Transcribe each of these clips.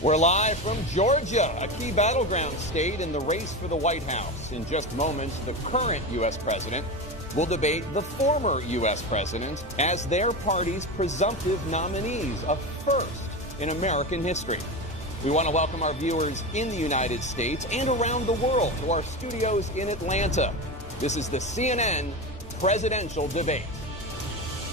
We're live from Georgia, a key battleground state in the race for the White House. In just moments, the current U.S. president will debate the former U.S. president as their party's presumptive nominees, a first in American history. We want to welcome our viewers in the United States and around the world to our studios in Atlanta. This is the CNN presidential debate.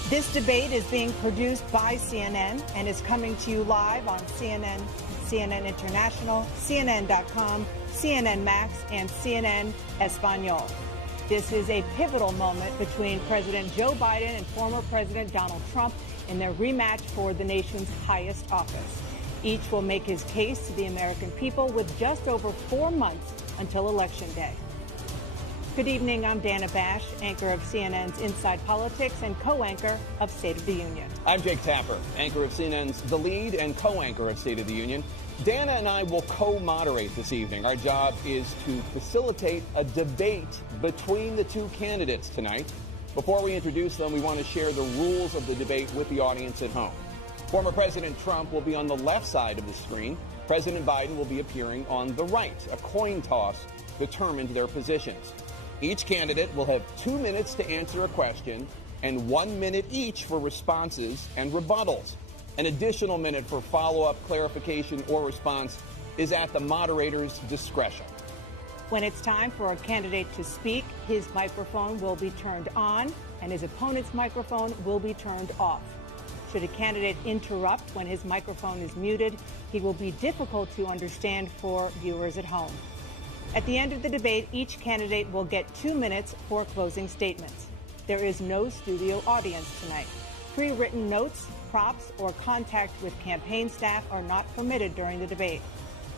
This debate is being produced by CNN and is coming to you live on CNN, CNN International, CNN.com, CNN Max, and CNN Espanol. This is a pivotal moment between President Joe Biden and former President Donald Trump in their rematch for the nation's highest office. Each will make his case to the American people with just over 4 months until Election Day. Good evening, I'm Dana Bash, anchor of CNN's Inside Politics and co-anchor of State of the Union. I'm Jake Tapper, anchor of CNN's The Lead and co-anchor of State of the Union. Dana and I will co-moderate this evening. Our job is to facilitate a debate between the two candidates tonight. Before we introduce them, we want to share the rules of the debate with the audience at home. Former President Trump will be on the left side of the screen. President Biden will be appearing on the right. A coin toss determined their positions. Each candidate will have 2 minutes to answer a question and 1 minute each for responses and rebuttals. An additional minute for follow-up, clarification, or response is at the moderator's discretion. When it's time for a candidate to speak, his microphone will be turned on and his opponent's microphone will be turned off. Should a candidate interrupt when his microphone is muted, he will be difficult to understand for viewers at home. At the end of the debate, each candidate will get 2 minutes for closing statements. There is no studio audience tonight. Pre-written notes, props, or contact with campaign staff are not permitted during the debate.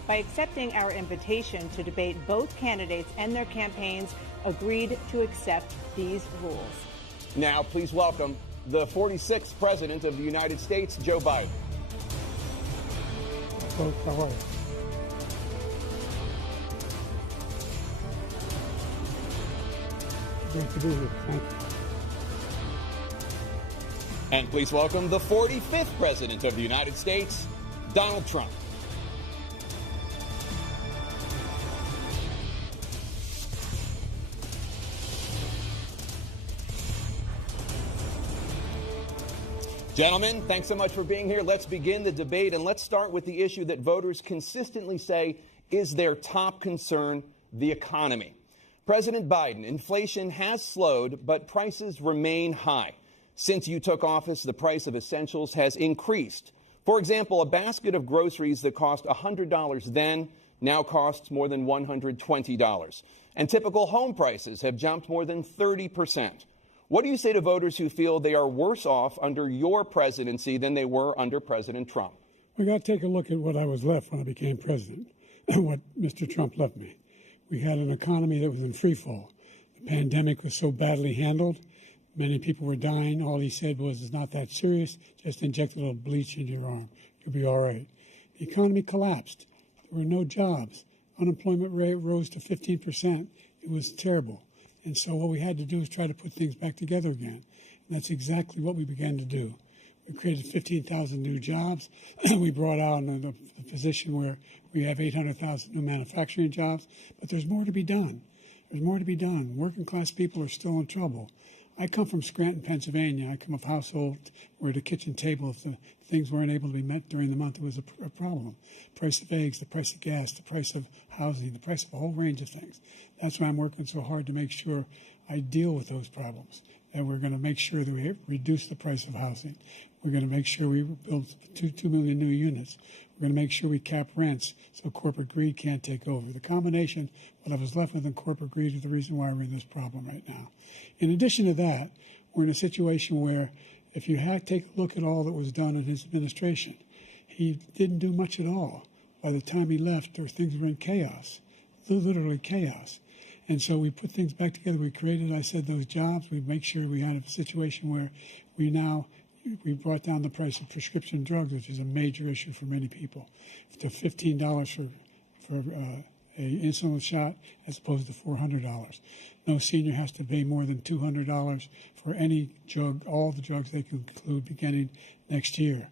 By accepting our invitation to debate, both candidates and their campaigns agreed to accept these rules. Now, please welcome the 46th President of the United States, Joe Biden. Folks, how are you? Great to be here. Thank you. And please welcome the 45th President of the United States, Donald Trump. Gentlemen, thanks so much for being here. Let's begin the debate, and let's start with the issue that voters consistently say is their top concern, the economy. President Biden, inflation has slowed, but prices remain high. Since you took office, the price of essentials has increased. For example, a basket of groceries that cost $100 then now costs more than $120. And typical home prices have jumped more than 30%. What do you say to voters who feel they are worse off under your presidency than they were under President Trump? We got to take a look at what I was left when I became president and what Mr. Trump left me. We had an economy that was in free fall. The pandemic was so badly handled. Many people were dying. All he said was, it's not that serious. Just inject a little bleach into your arm. You'll be all right. The economy collapsed. There were no jobs. Unemployment rate rose to 15%. It was terrible. And so what we had to do was try to put things back together again. And that's exactly what we began to do. We created 15,000 new jobs. We brought out a position where we have 800,000 new manufacturing jobs. But there's more to be done. There's more to be done. Working class people are still in trouble. I come from Scranton, Pennsylvania. I come of a household where the kitchen table, if the things weren't able to be met during the month, it was a problem. Price of eggs, the price of gas, the price of housing, the price of a whole range of things. That's why I'm working so hard to make sure I deal with those problems. And we're going to make sure that we reduce the price of housing. We're going to make sure we build 2 million new units. We're going to make sure we cap rents so corporate greed can't take over. The combination, what I was left with in corporate greed, is the reason why we're in this problem right now. In addition to that, we're in a situation where if you take a look at all that was done in his administration, he didn't do much at all. By the time he left, things were in chaos, literally chaos. And so we put things back together. We created, I said, those jobs. We make sure we had a situation where we brought down the price of prescription drugs, which is a major issue for many people, to $15 for an insulin shot as opposed to $400. No senior has to pay more than $200 for any drug, all the drugs they can include beginning next year.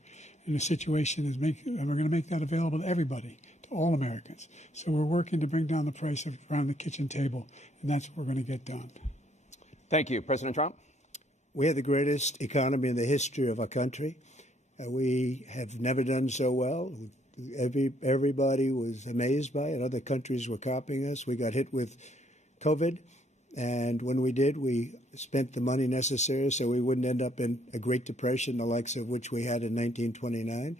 in a situation and we're going to make that available to everybody, to all Americans. So we're working to bring down the price around the kitchen table, and that's what we're going to get done. Thank you. President Trump? We have the greatest economy in the history of our country. We have never done so well. Everybody was amazed by it. Other countries were copying us. We got hit with COVID, and when we did, we spent the money necessary so we wouldn't end up in a Great Depression, the likes of which we had in 1929.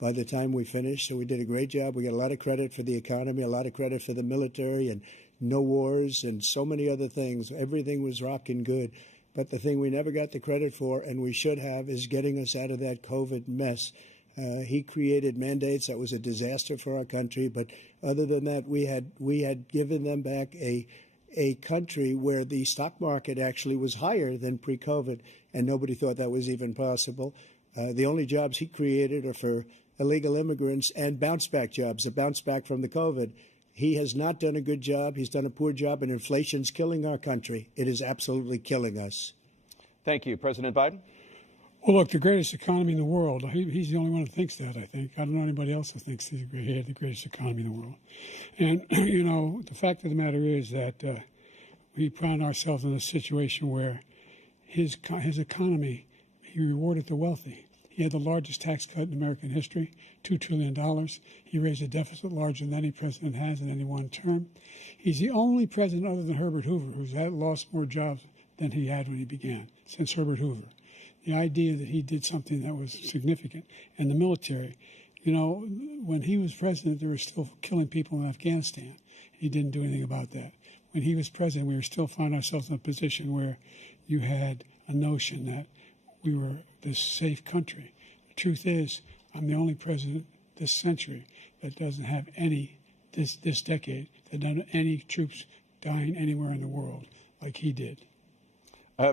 By the time we finished, so we did a great job. We got a lot of credit for the economy, a lot of credit for the military, and no wars, and so many other things. Everything was rocking good. But the thing we never got the credit for, and we should have, is getting us out of that COVID mess. He created mandates that was a disaster for our country. But other than that, we had given them back a country where the stock market actually was higher than pre-COVID, and nobody thought that was even possible. The only jobs he created are for illegal immigrants and bounce-back jobs, a bounce-back from the COVID. He has not done a good job. He's done a poor job, and inflation's killing our country. It is absolutely killing us. Thank you. President Biden? Well, look, the greatest economy in the world, he's the only one who thinks that, I think. I don't know anybody else who thinks he had the greatest economy in the world. And, you know, the fact of the matter is that we found ourselves in a situation where his economy, he rewarded the wealthy. He had the largest tax cut in American history, $2 trillion. He raised a deficit larger than any president has in any one term. He's the only president other than Herbert Hoover who's lost more jobs than he had when he began, since Herbert Hoover. The idea that he did something that was significant. And the military, you know, when he was president, they were still killing people in Afghanistan. He didn't do anything about that. When he was president, we were still finding ourselves in a position where you had a notion that we were this safe country. The truth is, I'm the only president this century that doesn't have this decade, that doesn't have any troops dying anywhere in the world like he did.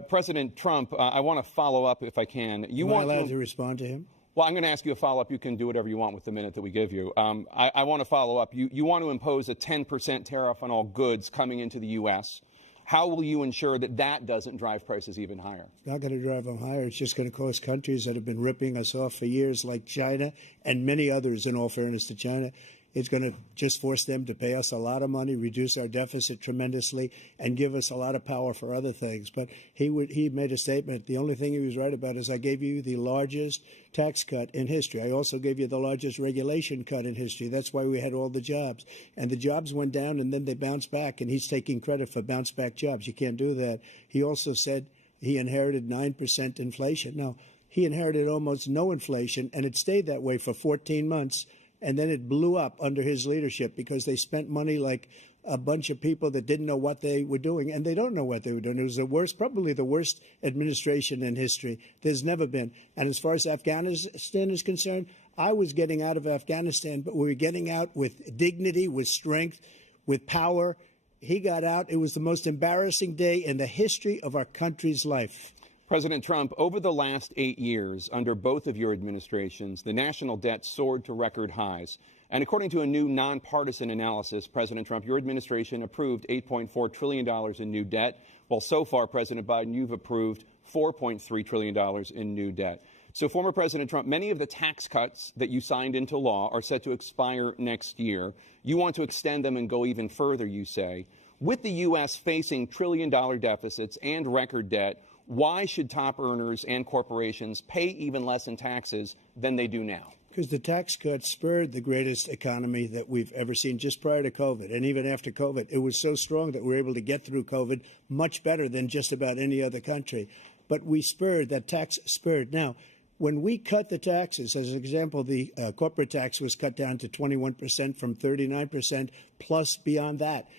President Trump, I want to follow up if I can. Am I allowed to respond to him? Well, I'm going to ask you a follow-up. You can do whatever you want with the minute that we give you. I want to follow up. You want to impose a 10% tariff on all goods coming into the U.S. How will you ensure that that doesn't drive prices even higher? It's not going to drive them higher. It's just going to cost countries that have been ripping us off for years, like China and many others, in all fairness to China. It's going to just force them to pay us a lot of money, reduce our deficit tremendously, and give us a lot of power for other things. But he made a statement. The only thing he was right about is I gave you the largest tax cut in history. I also gave you the largest regulation cut in history. That's why we had all the jobs. And the jobs went down, and then they bounced back, and he's taking credit for bounce-back jobs. You can't do that. He also said he inherited 9% inflation. Now, he inherited almost no inflation, and it stayed that way for 14 months. And then it blew up under his leadership because they spent money like a bunch of people that didn't know what they were doing. And they don't know what they were doing. It was the worst, probably the worst administration in history. There's never been. And as far as Afghanistan is concerned, I was getting out of Afghanistan, but we were getting out with dignity, with strength, with power. He got out. It was the most embarrassing day in the history of our country's life. President Trump, over the last 8 years, under both of your administrations, the national debt soared to record highs. And according to a new nonpartisan analysis, President Trump, your administration approved $8.4 trillion in new debt, while so far, President Biden, you've approved $4.3 trillion in new debt. So, former President Trump, many of the tax cuts that you signed into law are set to expire next year. You want to extend them and go even further, you say. With the U.S. facing trillion-dollar deficits and record debt, why should top earners and corporations pay even less in taxes than they do now? Because the tax cuts spurred the greatest economy that we've ever seen just prior to COVID. And even after COVID, it was so strong that we were able to get through COVID much better than just about any other country. But we spurred, that tax spurred. Now, when we cut the taxes, as an example, the corporate tax was cut down to 21% from 39%, plus beyond that.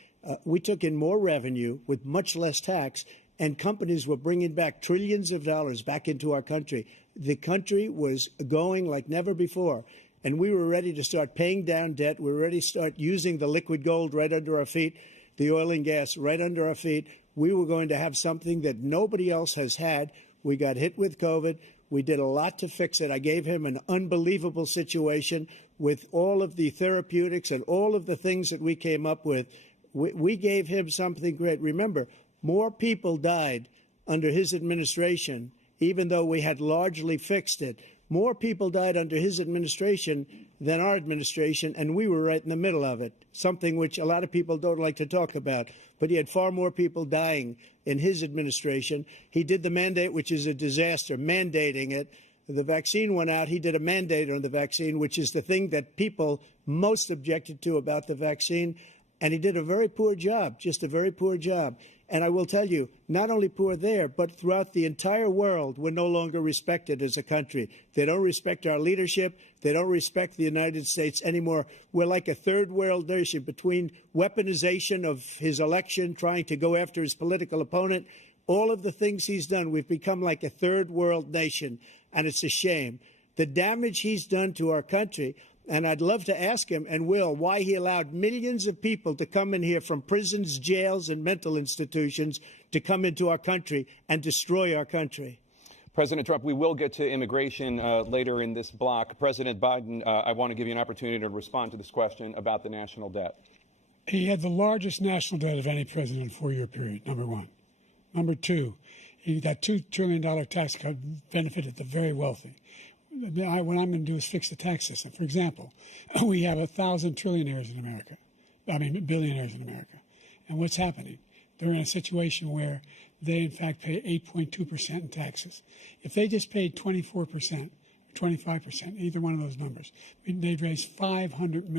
We took in more revenue with much less tax, and companies were bringing back trillions of dollars back into our country. The country was going like never before, and we were ready to start paying down debt. We were ready to start using the liquid gold right under our feet, the oil and gas right under our feet. We were going to have something that nobody else has had. We got hit with COVID. We did a lot to fix it. I gave him an unbelievable situation with all of the therapeutics and all of the things that we came up with. We gave him something great. Remember, more people died under his administration, even though we had largely fixed it. More people died under his administration than our administration, and we were right in the middle of it, something which a lot of people don't like to talk about. But he had far more people dying in his administration. He did the mandate, which is a disaster, mandating it. The vaccine went out. He did a mandate on the vaccine, which is the thing that people most objected to about the vaccine. And he did a very poor job, just a very poor job. And I will tell you, not only poor there, but throughout the entire world, we're no longer respected as a country. They don't respect our leadership. They don't respect the United States anymore. We're like a third world nation between weaponization of his election, trying to go after his political opponent, all of the things he's done. We've become like a third world nation, and it's a shame. The damage he's done to our country. And I'd love to ask him, and will, why he allowed millions of people to come in here from prisons, jails, and mental institutions to come into our country and destroy our country. President Trump, we will get to immigration later in this block. President Biden, I want to give you an opportunity to respond to this question about the national debt. He had the largest national debt of any president in a 4-year period, number one. Number two, that $2 trillion tax cut benefited the very wealthy. What I'm going to do is fix the tax system. For example, we have 1,000 billionaires in America. And what's happening? They're in a situation where they, in fact, pay 8.2% in taxes. If they just paid 24%, 25%, either one of those numbers, they'd raise $500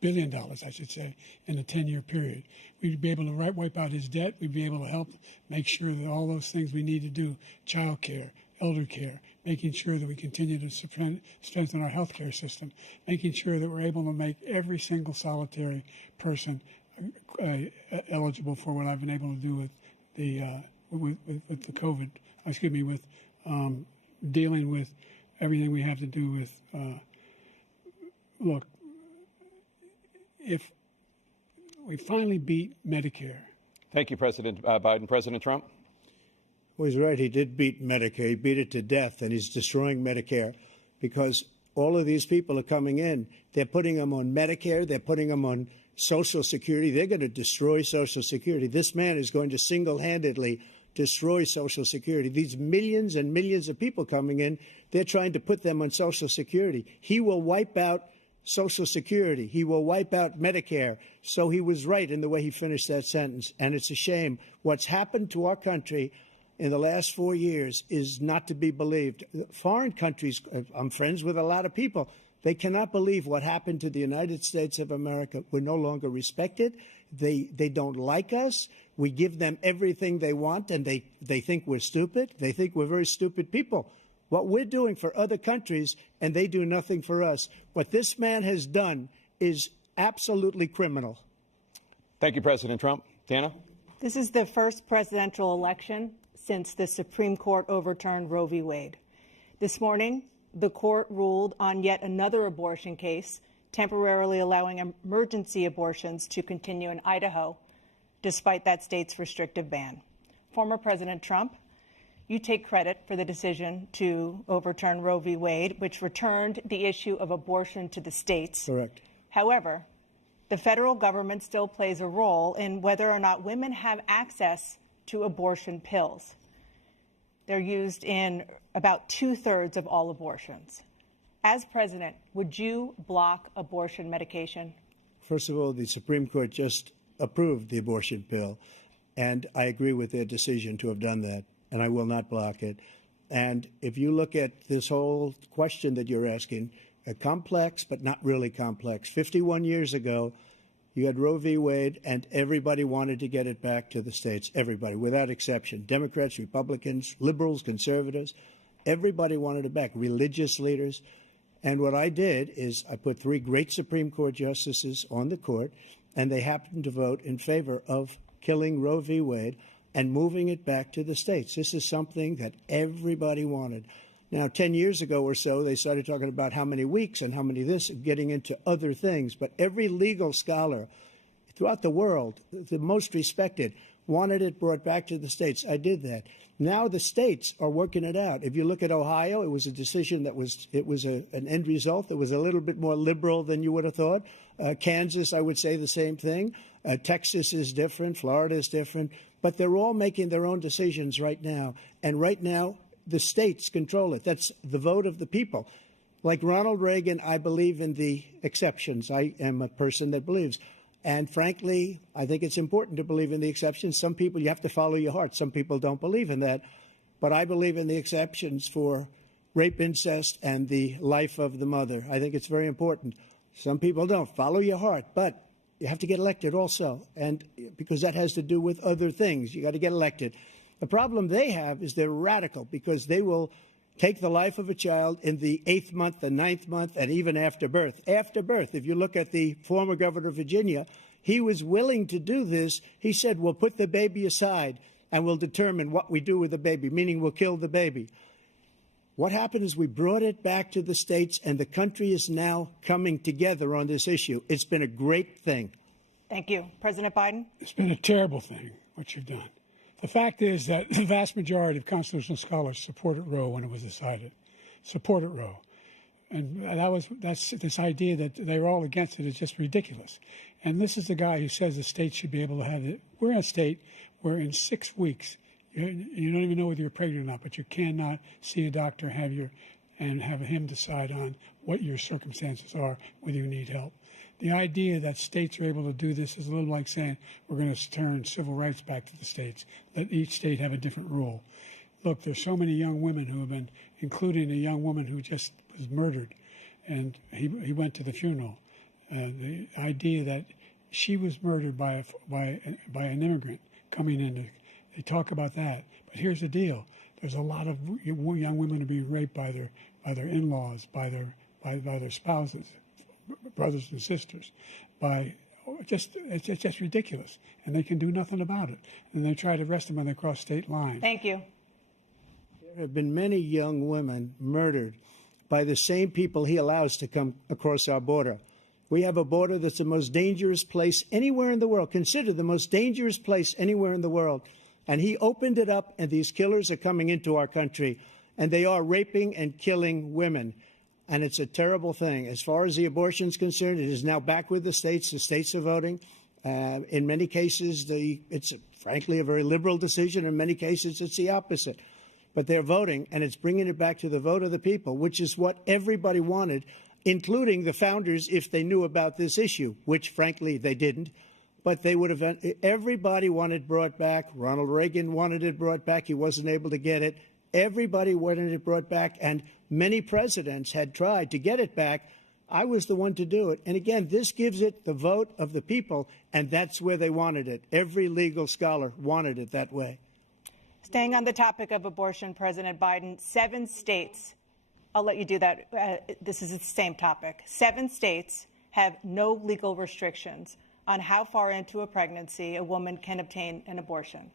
billion, I should say, in a 10-year period. We'd be able to wipe out his debt. We'd be able to help make sure that all those things we need to do, child care, elder care, making sure that we continue to strengthen our health care system, making sure that we're able to make every single solitary person eligible for what I've been able to do with the COVID, with dealing with everything we have to do with, look, if we finally beat Medicare. Thank you, President Biden. President Trump? Well, he's right. He did beat Medicare. He beat it to death, and he's destroying Medicare because all of these people are coming in. They're putting them on Medicare. They're putting them on Social Security. They're going to destroy Social Security. This man is going to single-handedly destroy Social Security. These millions and millions of people coming in, they're trying to put them on Social Security. He will wipe out Social Security. He will wipe out Medicare. So he was right in the way he finished that sentence. And it's a shame. What's happened to our country in the last 4 years is not to be believed. Foreign countries, I'm friends with a lot of people, they cannot believe what happened to the United States of America. We're no longer respected. They don't like us. We give them everything they want, and they think we're stupid. They think we're very stupid people. What we're doing for other countries, and they do nothing for us. What this man has done is absolutely criminal. Thank you, President Trump. Dana? This is the first presidential election since the Supreme Court overturned Roe v. Wade. This morning, the court ruled on yet another abortion case, temporarily allowing emergency abortions to continue in Idaho, despite that state's restrictive ban. Former President Trump, you take credit for the decision to overturn Roe v. Wade, which returned the issue of abortion to the states. Correct. However, the federal government still plays a role in whether or not women have access to abortion pills. They're used in about 2/3 of all abortions. As president, would you block abortion medication? First of all, the Supreme Court just approved the abortion pill, and I agree with their decision to have done that, and I will not block it. And if you look at this whole question that you're asking, complex but not really complex. 51 years ago, you had Roe v. Wade, and everybody wanted to get it back to the states. Everybody, without exception. Democrats, Republicans, liberals, conservatives. Everybody wanted it back. Religious leaders. And what I did is I put 3 great Supreme Court justices on the court, and they happened to vote in favor of killing Roe v. Wade and moving it back to the states. This is something that everybody wanted. Now, 10 years ago or so, they started talking about how many weeks and how many this, getting into other things. But every legal scholar throughout the world, the most respected, wanted it brought back to the states. I did that. Now the states are working it out. If you look at Ohio, it was a decision that was an end result that was a little bit more liberal than you would have thought. Kansas, I would say the same thing. Texas is different. Florida is different. But they're all making their own decisions right now. And right now, the states control it. That's the vote of the people. Like Ronald Reagan, I believe in the exceptions. I am a person that believes. And frankly, I think it's important to believe in the exceptions. Some people, you have to follow your heart. Some people don't believe in that. But I believe in the exceptions for rape, incest, and the life of the mother. I think it's very important. Some people don't. Follow your heart. But you have to get elected also. And because that has to do with other things. You got to get elected. The problem they have is they're radical because they will take the life of a child in the 8th month, the 9th month, and even after birth. After birth, if you look at the former governor of Virginia, he was willing to do this. He said, we'll put the baby aside and we'll determine what we do with the baby, meaning we'll kill the baby. What happened is we brought it back to the states, and the country is now coming together on this issue. It's been a great thing. Thank you. President Biden? It's been a terrible thing, what you've done. The fact is that the vast majority of constitutional scholars supported Roe when it was decided, supported Roe. And that's this idea that they're all against it is just ridiculous. And this is the guy who says the state should be able to have it. We're a state where in 6 weeks, you don't even know whether you're pregnant or not, but you cannot see a doctor and have him decide on what your circumstances are, whether you need help. The idea that states are able to do this is a little like saying we're going to turn civil rights back to the states, let each state have a different rule. Look, there's so many young women who have been, including a young woman who just was murdered, and he went to the funeral. The idea that she was murdered by an immigrant coming in, they talk about that. But here's the deal: there's a lot of young women who are being raped by their in-laws, by their spouses, brothers and sisters, it's just ridiculous, and they can do nothing about it. And they try to arrest them when they cross state lines. Thank you. There have been many young women murdered by the same people he allows to come across our border. We have a border that's the most dangerous place anywhere in the world, considered the most dangerous place anywhere in the world. And he opened it up, and these killers are coming into our country, and they are raping and killing women. And it's a terrible thing. As far as the abortion is concerned, it is now back with the states. The states are voting. In many cases, it's frankly a very liberal decision. In many cases, it's the opposite. But they're voting, and it's bringing it back to the vote of the people, which is what everybody wanted, including the founders, if they knew about this issue, which, frankly, they didn't. But they would have. Everybody wanted it brought back. Ronald Reagan wanted it brought back. He wasn't able to get it. Everybody wanted it brought back, and many presidents had tried to get it back. I was the one to do it. And again, this gives it the vote of the people, and that's where they wanted it. Every legal scholar wanted it that way. Staying on the topic of abortion, President Biden, 7 states, I'll let you do that. This is the same topic. 7 states have no legal restrictions on how far into a pregnancy a woman can obtain an abortion.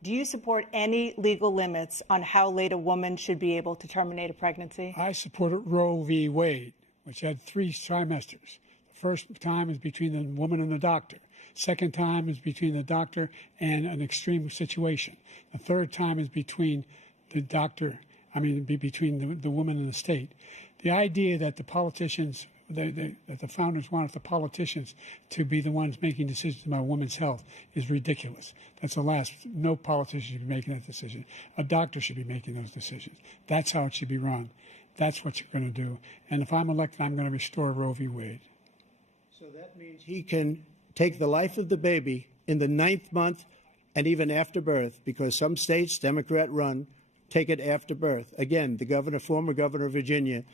Do you support any legal limits on how late a woman should be able to terminate a pregnancy? I supported Roe v. Wade, which had 3 trimesters. The first time is between the woman and the doctor. Second time is between the doctor and an extreme situation. The third time is between the doctor, between the woman and the state. The idea that the politicians, that the founders wanted the politicians to be the ones making decisions about women's health is ridiculous. That's the last. No politician should be making that decision. A doctor should be making those decisions. That's how it should be run. That's what you're going to do. And if I'm elected, I'm going to restore Roe v. Wade. So that means he can take the life of the baby in the 9th month and even after birth, because some states, Democrat run, take it after birth. Again, the former governor of Virginia,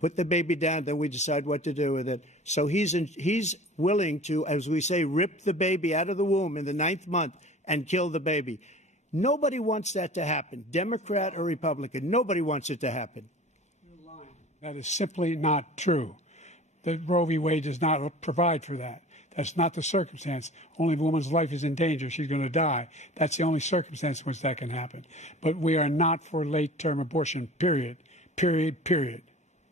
put the baby down, then we decide what to do with it. So he's willing to, as we say, rip the baby out of the womb in the 9th month and kill the baby. Nobody wants that to happen, Democrat or Republican. Nobody wants it to happen. That is simply not true. The Roe v. Wade does not provide for that. That's not the circumstance. Only if a woman's life is in danger, she's going to die. That's the only circumstance in which that can happen. But we are not for late-term abortion, period. Period, period.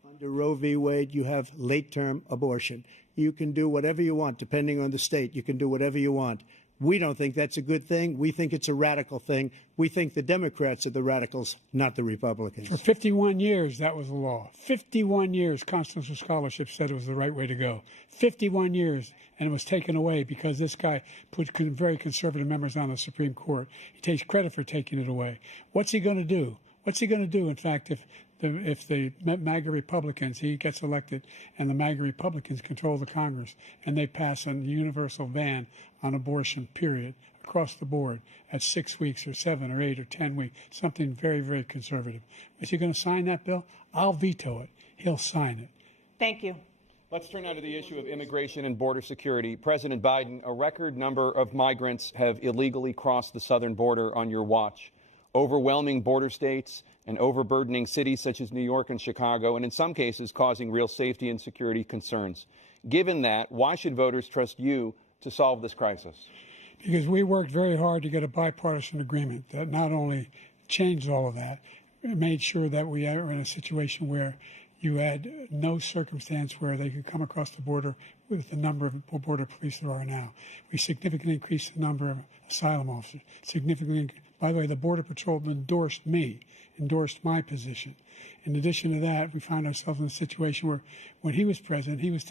Under Roe v. Wade, you have late-term abortion. You can do whatever you want, depending on the state. You can do whatever you want. We don't think that's a good thing. We think it's a radical thing. We think the Democrats are the radicals, not the Republicans. For 51 years, that was the law. 51 years, constitutional scholarship said it was the right way to go. 51 years, and it was taken away because this guy put very conservative members on the Supreme Court. He takes credit for taking it away. What's he going to do? What's he going to do? In fact, if the MAGA Republicans, he gets elected, and the MAGA Republicans control the Congress, and they pass a universal ban on abortion, period, across the board at 6 weeks or 7 or 8 or 10 weeks, something very, very conservative. Is he going to sign that bill? I'll veto it. He'll sign it. Thank you. Let's turn now to the issue of immigration and border security. President Biden, a record number of migrants have illegally crossed the southern border on your watch. Overwhelming border states and overburdening cities such as New York and Chicago, and in some cases causing real safety and security concerns. Given that, why should voters trust you to solve this crisis? Because we worked very hard to get a bipartisan agreement that not only changed all of that, it made sure that we are in a situation where you had no circumstance where they could come across the border with the number of border police there are now. We significantly increased the number of asylum officers. By the way, the Border Patrol endorsed my position. In addition to that, we found ourselves in a situation where when he was president, he was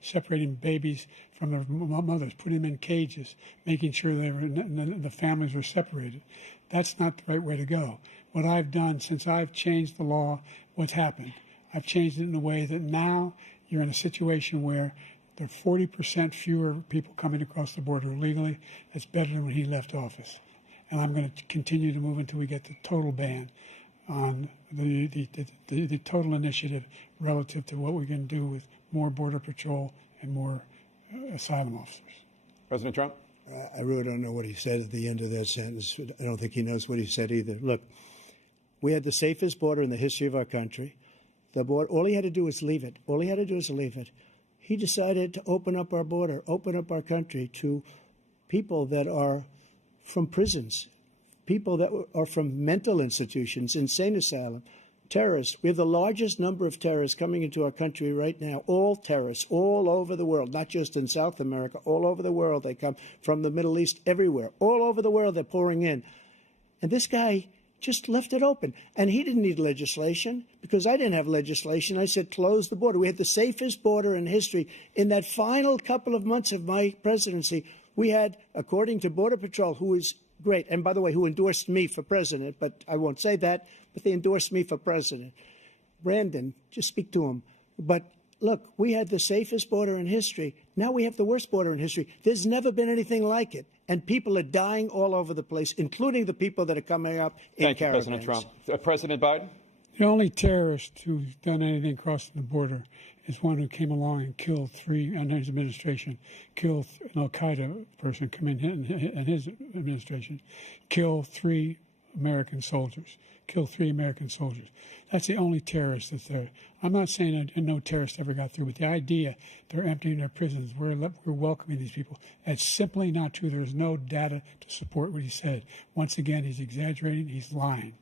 separating babies from their mothers, putting them in cages, making sure the families were separated. That's not the right way to go. What I've done since I've changed the law, what's happened? I've changed it in a way that now you're in a situation where there are 40% fewer people coming across the border illegally. That's better than when he left office. And I'm going to continue to move until we get the total ban on the total initiative relative to what we can do with more Border Patrol and more asylum officers. President Trump? I really don't know what he said at the end of that sentence. I don't think he knows what he said either. Look, we had the safest border in the history of our country. The border, all he had to do was leave it. All he had to do was leave it. He decided to open up our border, open up our country to people that are from prisons, people that are from mental institutions, insane asylum, terrorists. We have the largest number of terrorists coming into our country right now, all terrorists, all over the world, not just in South America, all over the world. They come from the Middle East, everywhere. All over the world, they're pouring in. And this guy just left it open. And he didn't need legislation because I didn't have legislation. I said, close the border. We had the safest border in history. In that final couple of months of my presidency, we had, according to Border Patrol, who is great, and by the way, who endorsed me for president, but I won't say that, but they endorsed me for president. Brandon, just speak to him. But look, we had the safest border in history. Now we have the worst border in history. There's never been anything like it. And people are dying all over the place, including the people that are coming up in caravans. Thank you, President Trump. President Biden? The only terrorist who's done anything crossing the border is one who came along and killed three, under his administration, killed an al-Qaeda person come in his administration, killed 3 American soldiers. That's the only terrorist that's there. I'm not saying that no terrorist ever got through, but the idea they're emptying their prisons, we're welcoming these people, that's simply not true. There's no data to support what he said. Once again, he's exaggerating, he's lying.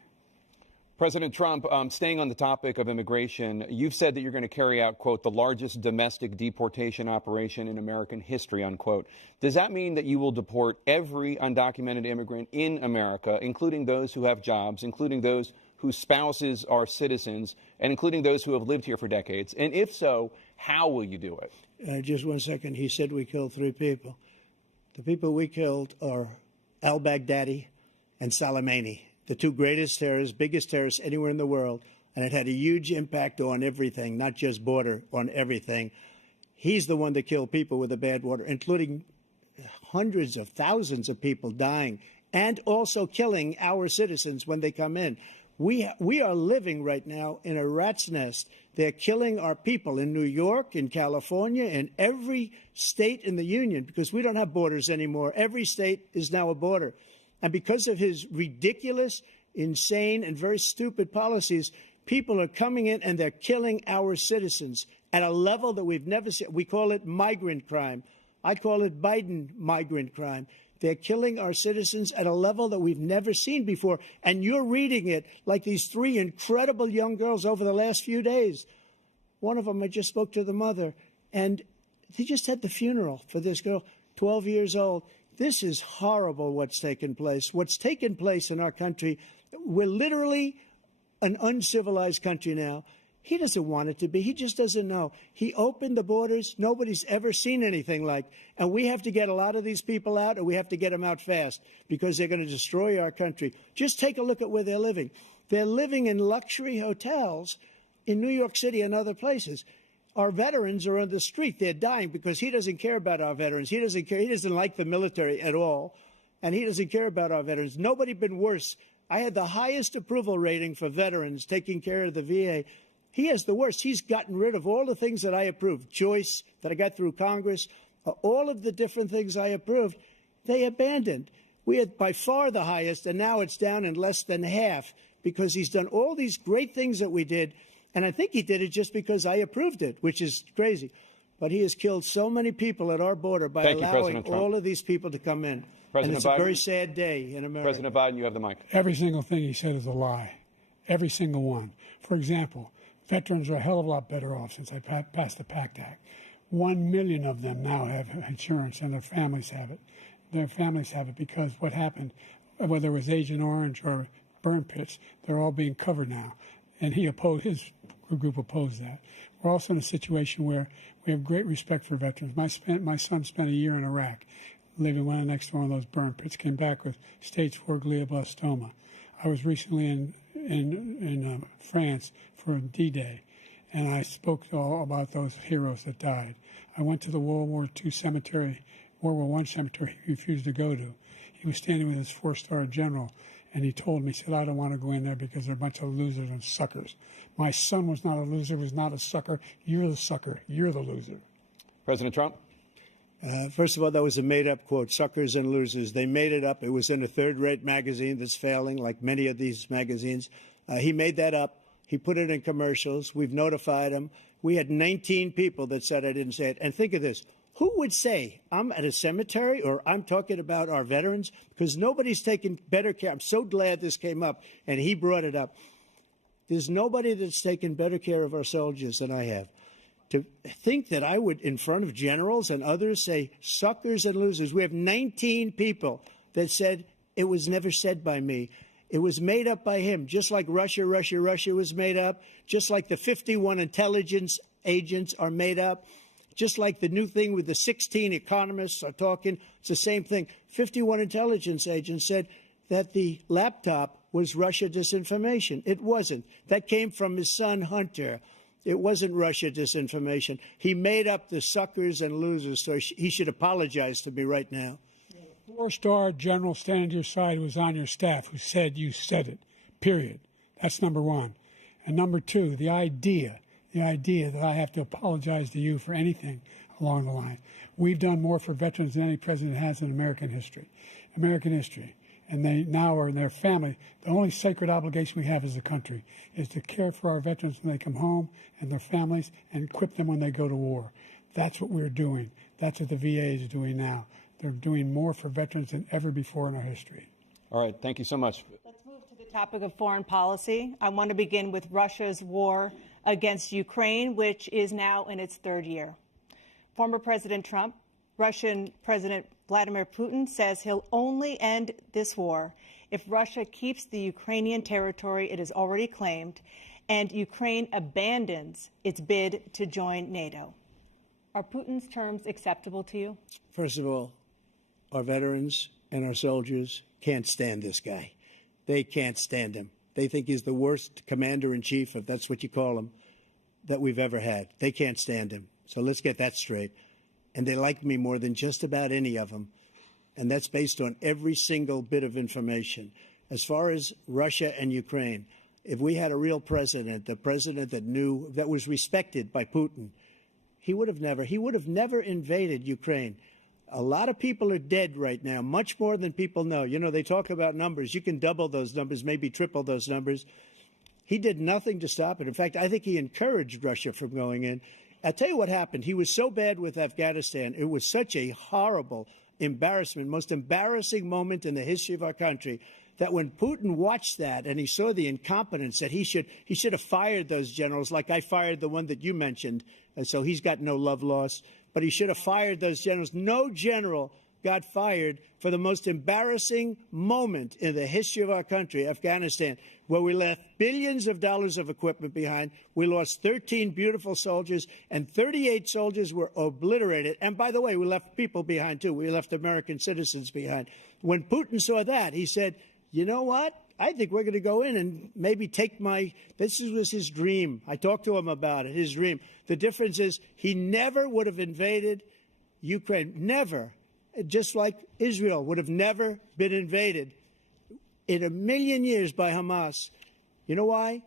President Trump, staying on the topic of immigration, you've said that you're going to carry out, quote, the largest domestic deportation operation in American history, unquote. Does that mean that you will deport every undocumented immigrant in America, including those who have jobs, including those whose spouses are citizens, and including those who have lived here for decades? And if so, how will you do it? Just 1 second. He said we killed 3 people. The people we killed are al-Baghdadi and Soleimani, the 2 greatest terrorists, biggest terrorists anywhere in the world, and it had a huge impact on everything, not just border, on everything. He's the one that killed people with the bad water, including hundreds of thousands of people dying, and also killing our citizens when they come in. We are living right now in a rat's nest. They're killing our people in New York, in California, in every state in the union, because we don't have borders anymore. Every state is now a border. And because of his ridiculous, insane, and very stupid policies, people are coming in and they're killing our citizens at a level that we've never seen. We call it migrant crime. I call it Biden migrant crime. They're killing our citizens at a level that we've never seen before. And you're reading it like these 3 incredible young girls over the last few days. One of them, I just spoke to the mother, and they just had the funeral for this girl, 12 years old. This is horrible what's taken place. What's taken place in our country, we're literally an uncivilized country now. He doesn't want it to be. He just doesn't know. He opened the borders. Nobody's ever seen anything like. And we have to get a lot of these people out, or we have to get them out fast, because they're going to destroy our country. Just take a look at where they're living. They're living in luxury hotels in New York City and other places. Our veterans are on the street. They're dying because he doesn't care about our veterans. He doesn't care. He doesn't like the military at all, and he doesn't care about our veterans. Nobody been worse. I had the highest approval rating for veterans taking care of the VA. He has the worst. He's gotten rid of all the things that I approved. Choice that I got through Congress, all of the different things I approved, they abandoned. We had by far the highest, and now it's down in less than half because he's done all these great things that we did. And I think he did it just because I approved it, which is crazy. But he has killed so many people at our border by allowing all of these people to come in. And it's a very sad day in America. President Biden, you have the mic. Every single thing he said is a lie. Every single one. For example, veterans are a hell of a lot better off since I passed the PACT Act. 1 million of them now have insurance, and their families have it. Their families have it because what happened, whether it was Agent Orange or burn pits, they're all being covered now. And his group opposed that. We're also in a situation where we have great respect for veterans. My son spent a year in Iraq, living right next to one of those burn pits, came back with stage 4 glioblastoma. I was recently in France for D-Day, and I spoke all about those heroes that died. I went to the World War I cemetery he refused to go to. He was standing with his 4-star general, and he told me, he said, I don't want to go in there because they're a bunch of losers and suckers. My son was not a loser, was not a sucker. You're the sucker. You're the loser. President Trump? First of all, that was a made-up quote, suckers and losers. They made it up. It was in a third-rate magazine that's failing, like many of these magazines. He made that up. He put it in commercials. We've notified him. We had 19 people that said I didn't say it. And think of this. Who would say I'm at a cemetery or I'm talking about our veterans? Because nobody's taken better care. I'm so glad this came up, and he brought it up. There's nobody that's taken better care of our soldiers than I have. To think that I would, in front of generals and others, say suckers and losers. We have 19 people that said it was never said by me. It was made up by him, just like Russia was made up, just like the 51 intelligence agents are made up. Just like the new thing with the 16 economists are talking, it's the same thing. 51 intelligence agents said that the laptop was Russia disinformation. It wasn't. That came from his son, Hunter. It wasn't Russia disinformation. He made up the suckers and losers, so he should apologize to me right now. 4-star general standing to your side who was on your staff who said you said it, period. That's number one. And number two, the idea that I have to apologize to you for anything along the line. We've done more for veterans than any president has in American history. And they now are in their family. The only sacred obligation we have as a country is to care for our veterans when they come home and their families and equip them when they go to war. That's what we're doing. That's what the VA is doing now. They're doing more for veterans than ever before in our history. All right. Thank you so much. Let's move to the topic of foreign policy. I want to begin with Russia's war against Ukraine, which is now in its 3rd year. Former President Trump, Russian President Vladimir Putin says he'll only end this war if Russia keeps the Ukrainian territory it has already claimed and Ukraine abandons its bid to join NATO. Are Putin's terms acceptable to you? First of all, our veterans and our soldiers can't stand this guy. They can't stand him. They think he's the worst commander-in-chief, if that's what you call him, that we've ever had. They can't stand him. So let's get that straight. And they like me more than just about any of them. And that's based on every single bit of information. As far as Russia and Ukraine, if we had a real president, the president that knew, that was respected by Putin, he would have never invaded Ukraine. A lot of people are dead right now, much more than people know. You know, they talk about numbers. You can double those numbers, maybe triple those numbers. He did nothing to stop it. In fact, I think he encouraged Russia from going in. I'll tell you what happened. He was so bad with Afghanistan. It was such a horrible embarrassment, most embarrassing moment in the history of our country, that when Putin watched that and he saw the incompetence, that he should have fired those generals, like I fired the one that you mentioned. And so he's got no love lost. But he should have fired those generals. No general got fired for the most embarrassing moment in the history of our country, Afghanistan, where we left billions of dollars of equipment behind. We lost 13 beautiful soldiers, and 38 soldiers were obliterated. And by the way, we left people behind, too. We left American citizens behind. When Putin saw that, he said, you know what? I think we're going to go in and maybe take this was his dream. I talked to him about it, his dream. The difference is he never would have invaded Ukraine. Never. Just like Israel would have never been invaded in a million years by Hamas. You know why?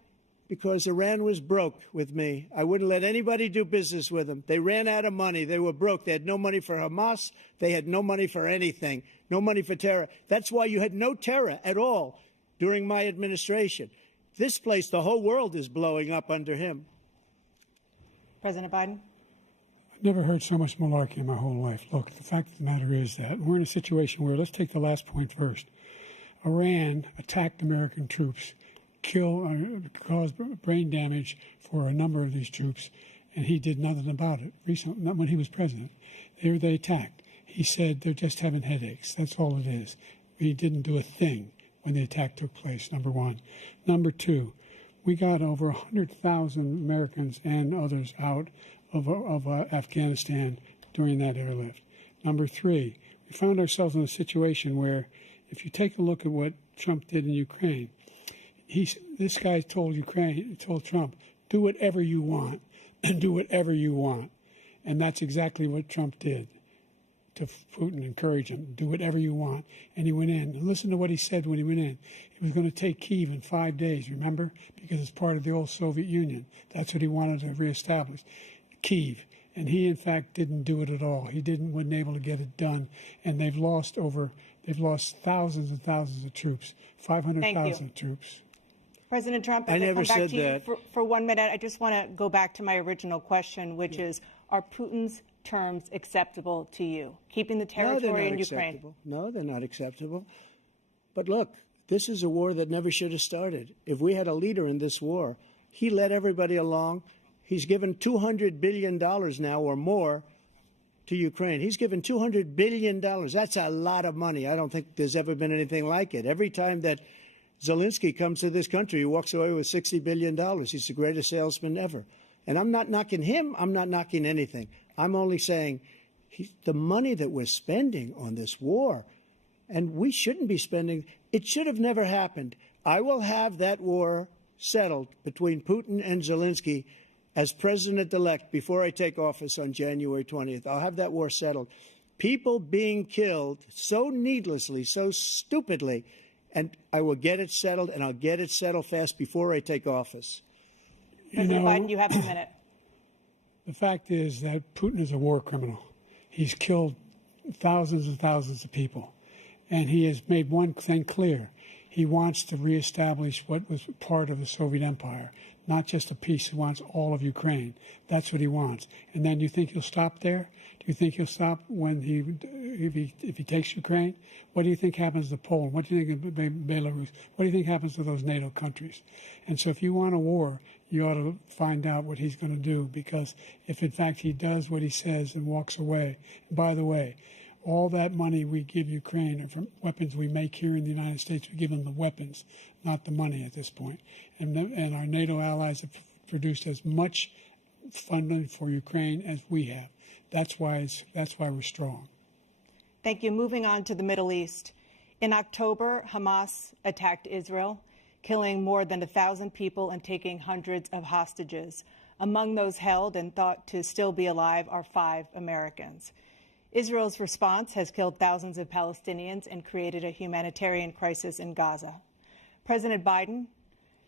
Because Iran was broke with me. I wouldn't let anybody do business with them. They ran out of money. They were broke. They had no money for Hamas. They had no money for anything. No money for terror. That's why you had no terror at all during my administration. This place, the whole world is blowing up under him. President Biden? I've never heard so much malarkey in my whole life. Look, the fact of the matter is that we're in a situation where, let's take the last point first. Iran attacked American troops, caused brain damage for a number of these troops, and he did nothing about it. Recently, not when he was president. They attacked. He said they're just having headaches. That's all it is. He didn't do a thing when the attack took place, number one. Number two, we got over 100,000 Americans and others out of Afghanistan during that airlift. Number three, we found ourselves in a situation where, if you take a look at what Trump did in Ukraine, this guy told Trump, do whatever you want and do whatever you want. And that's exactly what Trump did to Putin, encourage him, do whatever you want. And he went in. And listen to what he said when he went in. He was going to take Kyiv in 5 days, remember? Because it's part of the old Soviet Union. That's what he wanted to reestablish, Kyiv. And he, in fact, didn't do it at all. He wasn't able to get it done. And they've lost thousands and thousands of troops, 500,000 troops. President Trump, I never come back said to you that. for 1 minute. I just want to go back to my original question, which is, are Putin's terms acceptable to you? Keeping the territory in Ukraine? No, they're not acceptable. But look, this is a war that never should have started. If we had a leader in this war, he led everybody along. He's given $200 billion now or more to Ukraine. He's given $200 billion. That's a lot of money. I don't think there's ever been anything like it. Every time that Zelensky comes to this country, he walks away with $60 billion. He's the greatest salesman ever. And I'm not knocking him. I'm not knocking anything. I'm only saying the money that we're spending on this war, and we shouldn't be spending, it should have never happened. I will have that war settled between Putin and Zelensky as president-elect before I take office on January 20th. I'll have that war settled. People being killed so needlessly, so stupidly, and I will get it settled, and I'll get it settled fast before I take office. President Biden, you have a minute. The fact is that Putin is a war criminal. He's killed thousands and thousands of people. And he has made one thing clear. He wants to reestablish what was part of the Soviet Empire, not just a piece. He wants all of Ukraine. That's what he wants. And then you think he'll stop there? Do you think he'll stop when if he takes Ukraine? What do you think happens to Poland? What do you think of Belarus? What do you think happens to those NATO countries? And so if you want a war, you ought to find out what he's going to do, because if in fact he does what he says and walks away, and by the way, all that money we give Ukraine are from weapons we make here in the United States. We give them the weapons, not the money at this point. And our NATO allies have produced as much funding for Ukraine as we have. That's why we're strong. Thank you. Moving on to the Middle East. In October, Hamas attacked Israel, killing more than 1,000 people and taking hundreds of hostages. Among those held and thought to still be alive are 5 Americans. Israel's response has killed thousands of Palestinians and created a humanitarian crisis in Gaza. President Biden,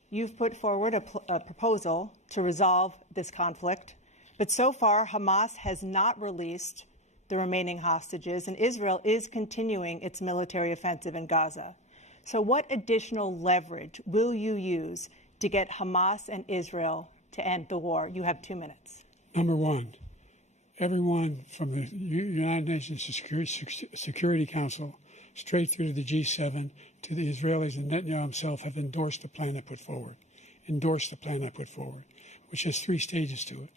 you've put forward a proposal to resolve this conflict, but so far Hamas has not released the remaining hostages, and Israel is continuing its military offensive in Gaza. So what additional leverage will you use to get Hamas and Israel to end the war? You have 2 minutes. Number one, everyone from the United Nations Security Council straight through to the G7 to the Israelis and Netanyahu himself have endorsed the plan I put forward, which has 3 stages to it.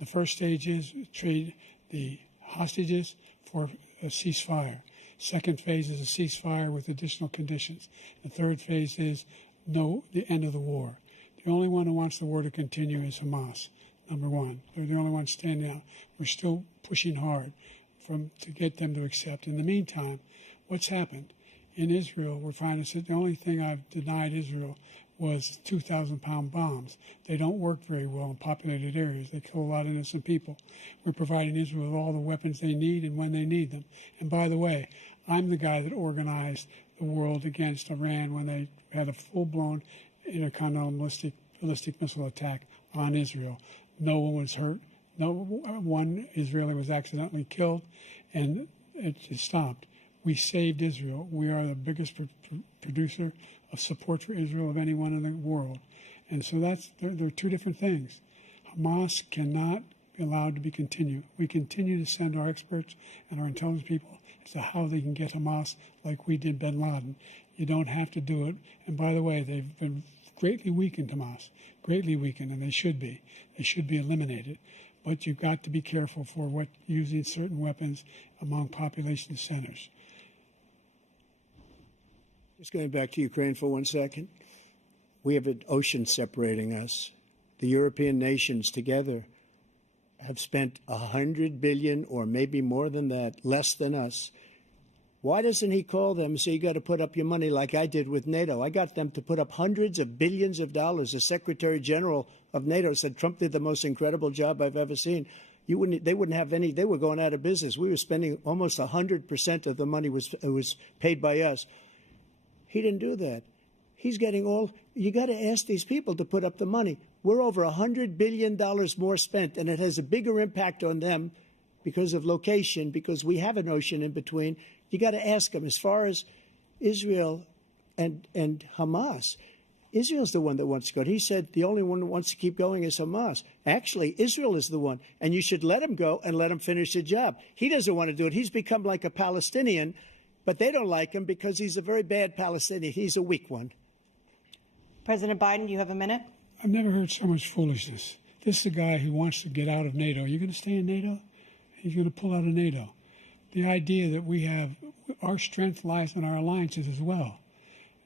The first stage is trade the hostages for a ceasefire. Second phase is a ceasefire with additional conditions. The third phase is the end of the war. The only one who wants the war to continue is Hamas. Number one, they're the only ones standing out. We're still pushing hard to get them to accept. In the meantime, what's happened in Israel, we're finding the only thing I've denied Israel was 2,000-pound bombs. They don't work very well in populated areas. They kill a lot of innocent people. We're providing Israel with all the weapons they need and when they need them. And by the way, I'm the guy that organized the world against Iran when they had a full-blown intercontinental ballistic missile attack on Israel. No one was hurt. No one Israeli was accidentally killed, and it stopped. We saved Israel. We are the biggest producer of support for Israel of anyone in the world. And so there are two different things. Hamas cannot be allowed to be continued. We continue to send our experts and our intelligence people as to how they can get Hamas like we did bin Laden. You don't have to do it. And by the way, they've been greatly weakened, Hamas, greatly weakened, and they should be. They should be eliminated. But you've got to be careful for using certain weapons among population centers. Just going back to Ukraine for 1 second. We have an ocean separating us. The European nations together have spent $100 billion, or maybe more than that, less than us. Why doesn't he call them and say, you got to put up your money like I did with NATO? I got them to put up hundreds of billions of dollars. The Secretary General of NATO said Trump did the most incredible job I've ever seen. They wouldn't have any. They were going out of business. We were spending almost 100% of the money was paid by us. He didn't do that. He's getting all. You got to ask these people to put up the money. We're over $100 billion more spent, and it has a bigger impact on them because of location, because we have an ocean in between. You got to ask them. As far as Israel and Hamas, Israel's the one that wants to go. He said the only one that wants to keep going is Hamas. Actually, Israel is the one, and you should let him go and let him finish the job. He doesn't want to do it. He's become like a Palestinian, but they don't like him because he's a very bad Palestinian. He's a weak one. President Biden, you have a minute. I've never heard so much foolishness. This is a guy who wants to get out of NATO. Are you going to stay in NATO? He's going to pull out of NATO. The idea that we have our strength lies in our alliances as well.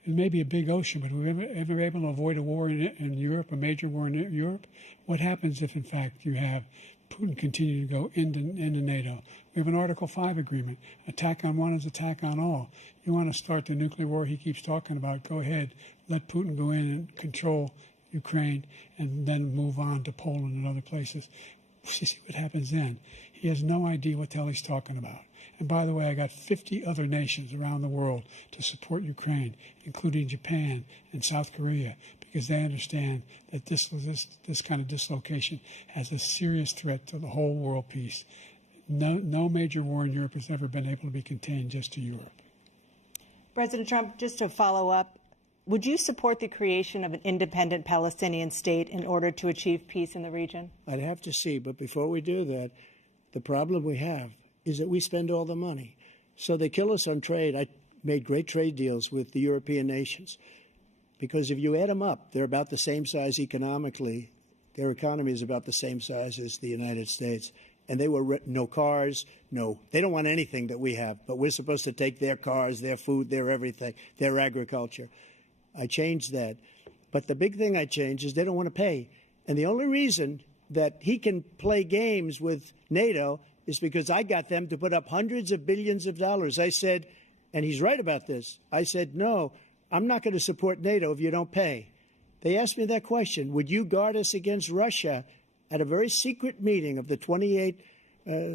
It may be a big ocean, but we're ever able to avoid a war in Europe, a major war in Europe? What happens if, in fact, you have Putin continue to go into NATO? We have an Article 5 agreement. Attack on one is attack on all. You want to start the nuclear war he keeps talking about, go ahead. Let Putin go in and control Ukraine and then move on to Poland and other places. See what happens then. He has no idea what the hell he's talking about. And by the way, I got 50 other nations around the world to support Ukraine, including Japan and South Korea, because they understand that this kind of dislocation has a serious threat to the whole world peace. No major war in Europe has ever been able to be contained just to Europe. President Trump, just to follow up, would you support the creation of an independent Palestinian state in order to achieve peace in the region? I'd have to see, but before we do that, the problem we have is that we spend all the money. So they kill us on trade. I made great trade deals with the European nations because if you add them up, they're about the same size economically. Their economy is about the same size as the United States. And they were no cars, they don't want anything that we have, but we're supposed to take their cars, their food, their everything, their agriculture. I changed that. But the big thing I changed is they don't want to pay. And the only reason that he can play games with NATO is because I got them to put up hundreds of billions of dollars. I said, and he's right about this, I said, no, I'm not going to support NATO if you don't pay. They asked me that question, would you guard us against Russia, at a very secret meeting of the 28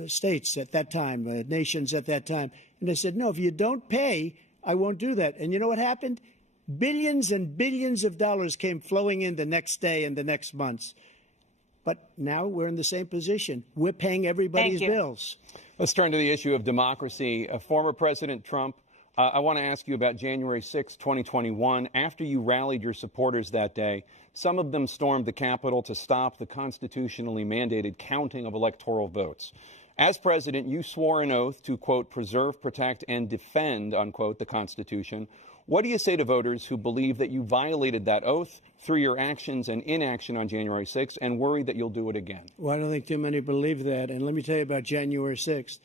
states at that time, nations at that time. And I said, no, if you don't pay, I won't do that. And you know what happened? Billions and billions of dollars came flowing in the next day and the next months. But now we're in the same position. We're paying everybody's bills. Let's turn to the issue of democracy. Former President Trump, I want to ask you about January 6, 2021. After you rallied your supporters that day, some of them stormed the Capitol to stop the constitutionally mandated counting of electoral votes. As president, you swore an oath to, quote, preserve, protect, and defend, unquote, the Constitution. What do you say to voters who believe that you violated that oath through your actions and inaction on January 6th and worry that you'll do it again? Well, I don't think too many believe that. And let me tell you about January 6th.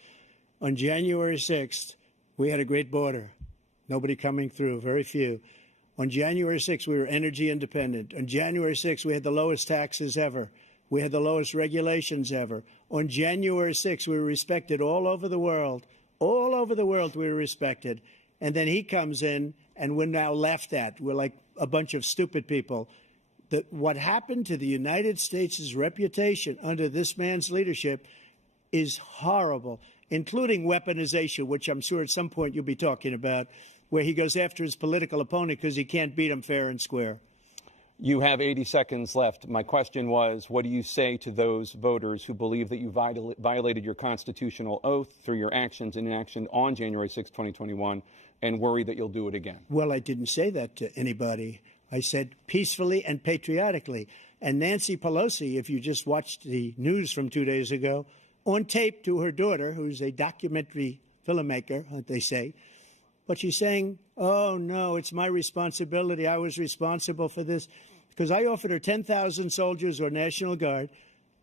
On January 6th, we had a great border. Nobody coming through, very few. On January 6th, we were energy independent. On January 6th, we had the lowest taxes ever. We had the lowest regulations ever. On January 6th, we were respected all over the world. All over the world, we were respected. and then he comes in, and we're now laughed at. We're like a bunch of stupid people. What happened to the United States' reputation under this man's leadership is horrible, including weaponization, which I'm sure at some point you'll be talking about, where he goes after his political opponent because he can't beat him fair and square. You have 80 seconds left. My question was, what do you say to those voters who believe that you violated your constitutional oath through your actions and inaction on January 6, 2021, and worry that you'll do it again? Well, I didn't say that to anybody. I said peacefully and patriotically. And Nancy Pelosi, if you just watched the news from 2 days ago, on tape to her daughter, who's a documentary filmmaker, they say, but she's saying, oh, no, it's my responsibility. I was responsible for this. Because I offered her 10,000 soldiers or National Guard,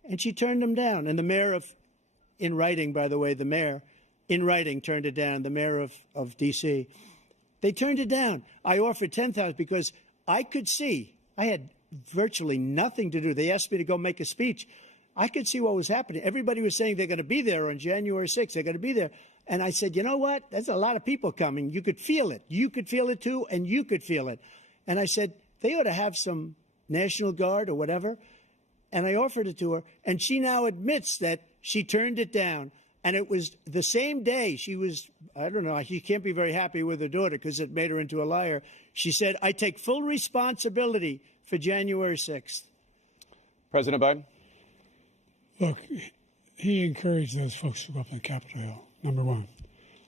and she turned them down. And the mayor in writing, by the way, the mayor in writing turned it down, the mayor of D.C. They turned it down. I offered 10,000 because I could see, I had virtually nothing to do. They asked me to go make a speech. I could see what was happening. Everybody was saying they're going to be there on January 6th. They're going to be there. And I said, you know what? There's a lot of people coming. You could feel it. You could feel it, too, and you could feel it. And I said, they ought to have some National Guard or whatever. And I offered it to her. And she now admits that she turned it down. And it was the same day she was, I don't know, she can't be very happy with her daughter because it made her into a liar. She said, I take full responsibility for January 6th. President Biden? Look, he encouraged those folks to go up on Capitol Hill, number one.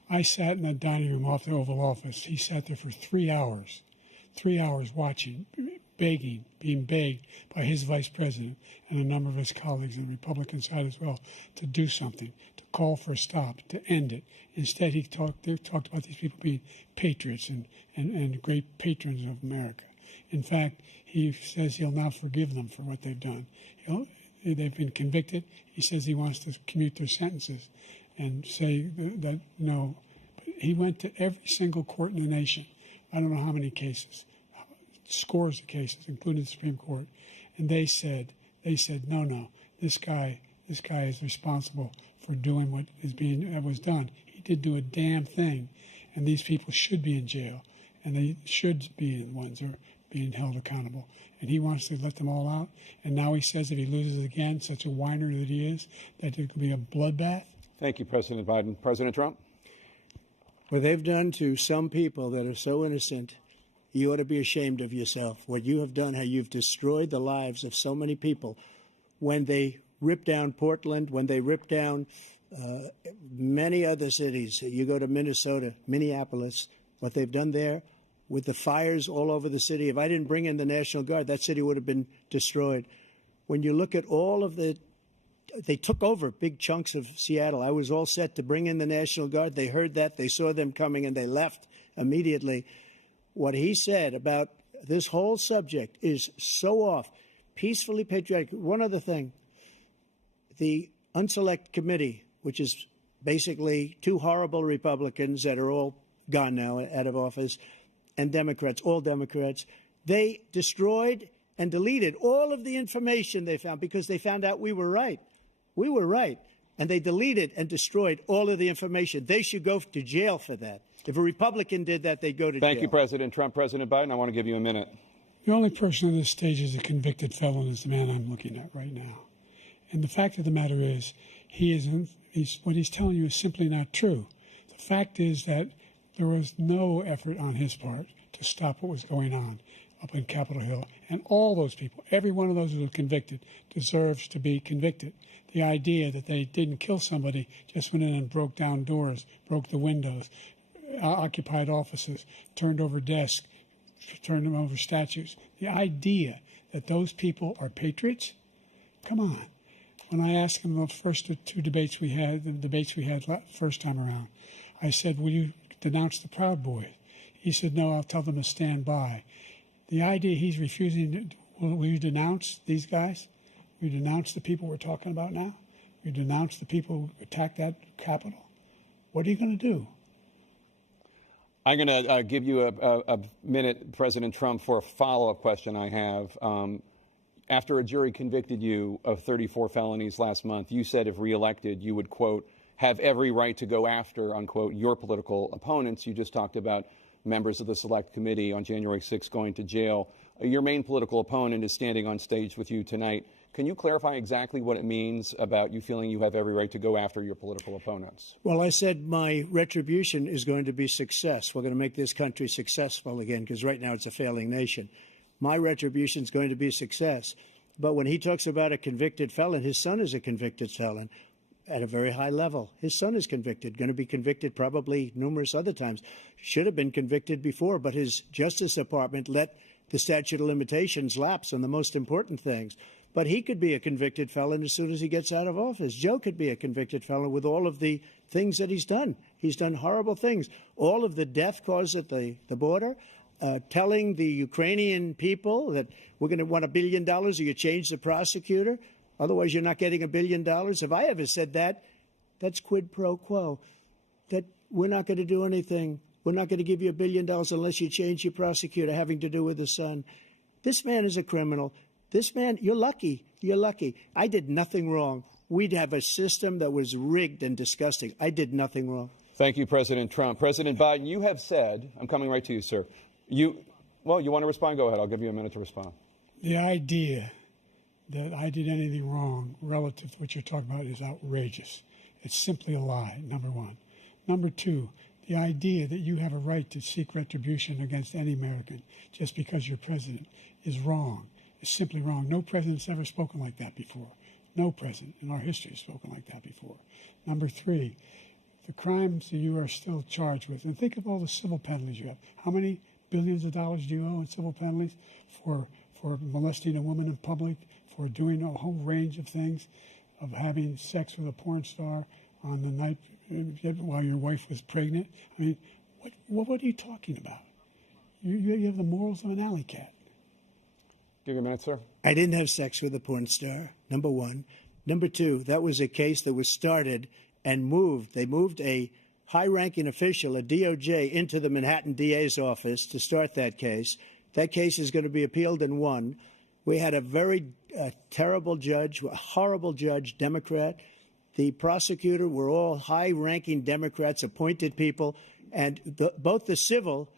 I sat in the dining room off the Oval Office. He sat there for 3 hours watching, begging, being begged by his vice president and a number of his colleagues on the Republican side as well to do something, to call for a stop, to end it. Instead, they talked about these people being patriots and great patrons of America. In fact, he says he'll now forgive them for what they've done. They've been convicted. He says he wants to commute their sentences and say that no. But he went to every single court in the nation. I don't know how many cases, scores of cases, including the Supreme Court, and they said, no, this guy is responsible for doing what was done. He did do a damn thing, and these people should be in jail, and they should be the ones who are being held accountable. And he wants to let them all out. And now he says if he loses again, such a whiner that he is, that there could be a bloodbath. Thank you, President Biden. President Trump? What they've done to some people that are so innocent, you ought to be ashamed of yourself. What you have done, how you've destroyed the lives of so many people. When they ripped down Portland, when they ripped down many other cities, you go to Minnesota, Minneapolis, what they've done there, with the fires all over the city. If I didn't bring in the National Guard, that city would have been destroyed. When you look at all of they took over big chunks of Seattle. I was all set to bring in the National Guard. They heard that. They saw them coming, and they left immediately. What he said about this whole subject is so off. Peacefully patriotic. One other thing. The Unselect Committee, which is basically two horrible Republicans that are all gone now, out of office, and Democrats, all Democrats, they destroyed and deleted all of the information they found because they found out we were right. We were right. And they deleted and destroyed all of the information. They should go to jail for that. If a Republican did that, they'd go to jail. Thank you, President Trump. President Biden, I want to give you a minute. The only person on this stage is a convicted felon is the man I'm looking at right now. And the fact of the matter is, what he's telling you is simply not true. The fact is that there was no effort on his part to stop what was going on up in Capitol Hill. And all those people, every one of those who were convicted, deserves to be convicted. The idea that they didn't kill somebody, just went in and broke down doors, broke the windows, occupied offices, turned over desks, turned them over statues. The idea that those people are patriots? Come on. When I asked him the first two debates we had, first time around, I said, will you denounce the Proud Boys? He said, no, I'll tell them to stand by. The idea he's refusing, will you denounce these guys? Will you denounce the people we're talking about now? Will you denounce the people who attacked that Capitol? What are you going to do? I'm going to give you a minute, President Trump, for a follow-up question I have. After a jury convicted you of 34 felonies last month, you said if reelected, you would, quote, have every right to go after, unquote, your political opponents. You just talked about members of the Select Committee on January 6th going to jail. Your main political opponent is standing on stage with you tonight. Can you clarify exactly what it means about you feeling you have every right to go after your political opponents? Well, I said my retribution is going to be success. We're going to make this country successful again, because right now it's a failing nation. My retribution is going to be success. But when he talks about a convicted felon, his son is a convicted felon at a very high level. His son is convicted, going to be convicted probably numerous other times. Should have been convicted before, but his Justice Department let the statute of limitations lapse on the most important things. But he could be a convicted felon as soon as he gets out of office. Joe could be a convicted felon with all of the things that he's done. He's done horrible things. All of the death caused at the border, telling the Ukrainian people that we're going to want $1 billion or you change the prosecutor. Otherwise, you're not getting $1 billion. If I ever said that, that's quid pro quo. That we're not going to do anything. We're not going to give you $1 billion unless you change your prosecutor having to do with the son. This man is a criminal. This man, you're lucky. You're lucky. I did nothing wrong. We'd have a system that was rigged and disgusting. I did nothing wrong. Thank you, President Trump. President Biden, you have said, I'm coming right to you, sir. You want to respond? Go ahead. I'll give you a minute to respond. The idea that I did anything wrong relative to what you're talking about is outrageous. It's simply a lie, number one. Number two, the idea that you have a right to seek retribution against any American just because you're president is wrong. It's simply wrong. No president's ever spoken like that before. No president in our history has spoken like that before. Number three, the crimes that you are still charged with, and think of all the civil penalties you have. How many billions of dollars do you owe in civil penalties for molesting a woman in public, for doing a whole range of things, of having sex with a porn star on the night while your wife was pregnant? I mean, what are you talking about? You have the morals of an alley cat. Give you a minute, sir. I didn't have sex with a porn star, number one. Number two, that was a case that was started and moved. They moved a high-ranking official, a DOJ, into the Manhattan DA's office to start that case. That case is going to be appealed and won. We had a very terrible judge, a horrible judge, Democrat. The prosecutor were all high-ranking Democrats, appointed people, and both the civil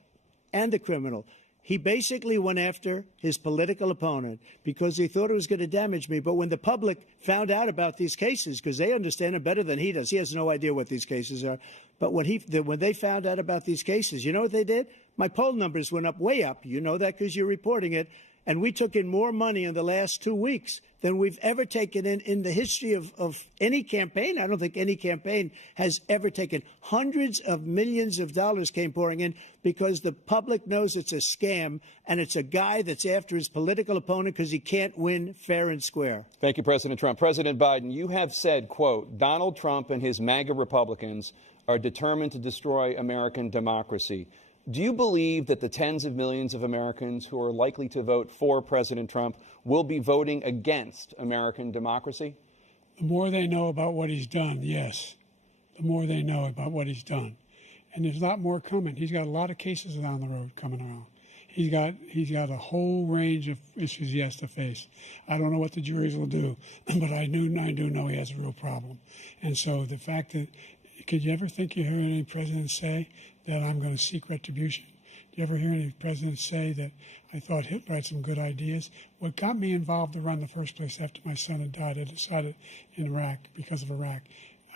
and the criminal. He basically went after his political opponent because he thought it was going to damage me. But when the public found out about these cases, because they understand it better than he does, he has no idea what these cases are. But when they found out about these cases, you know what they did? My poll numbers went up, way up. You know that because you're reporting it. And we took in more money in the last 2 weeks than we've ever taken in the history of any campaign. I don't think any campaign has ever taken. Hundreds of millions of dollars came pouring in because the public knows it's a scam, and it's a guy that's after his political opponent because he can't win fair and square. Thank you, President Trump. President Biden, you have said, quote, Donald Trump and his MAGA Republicans are determined to destroy American democracy. Do you believe that the tens of millions of Americans who are likely to vote for President Trump will be voting against American democracy? The more they know about what he's done, yes. The more they know about what he's done. And there's a lot more coming. He's got a lot of cases down the road coming around. He's got a whole range of issues he has to face. I don't know what the juries will do, but I do know he has a real problem. And so the fact that, could you ever think you heard any president say that I'm going to seek retribution? Do you ever hear any president say that I thought Hitler had some good ideas? What got me involved to run in the first place after my son had died, I decided in Iraq, because of Iraq,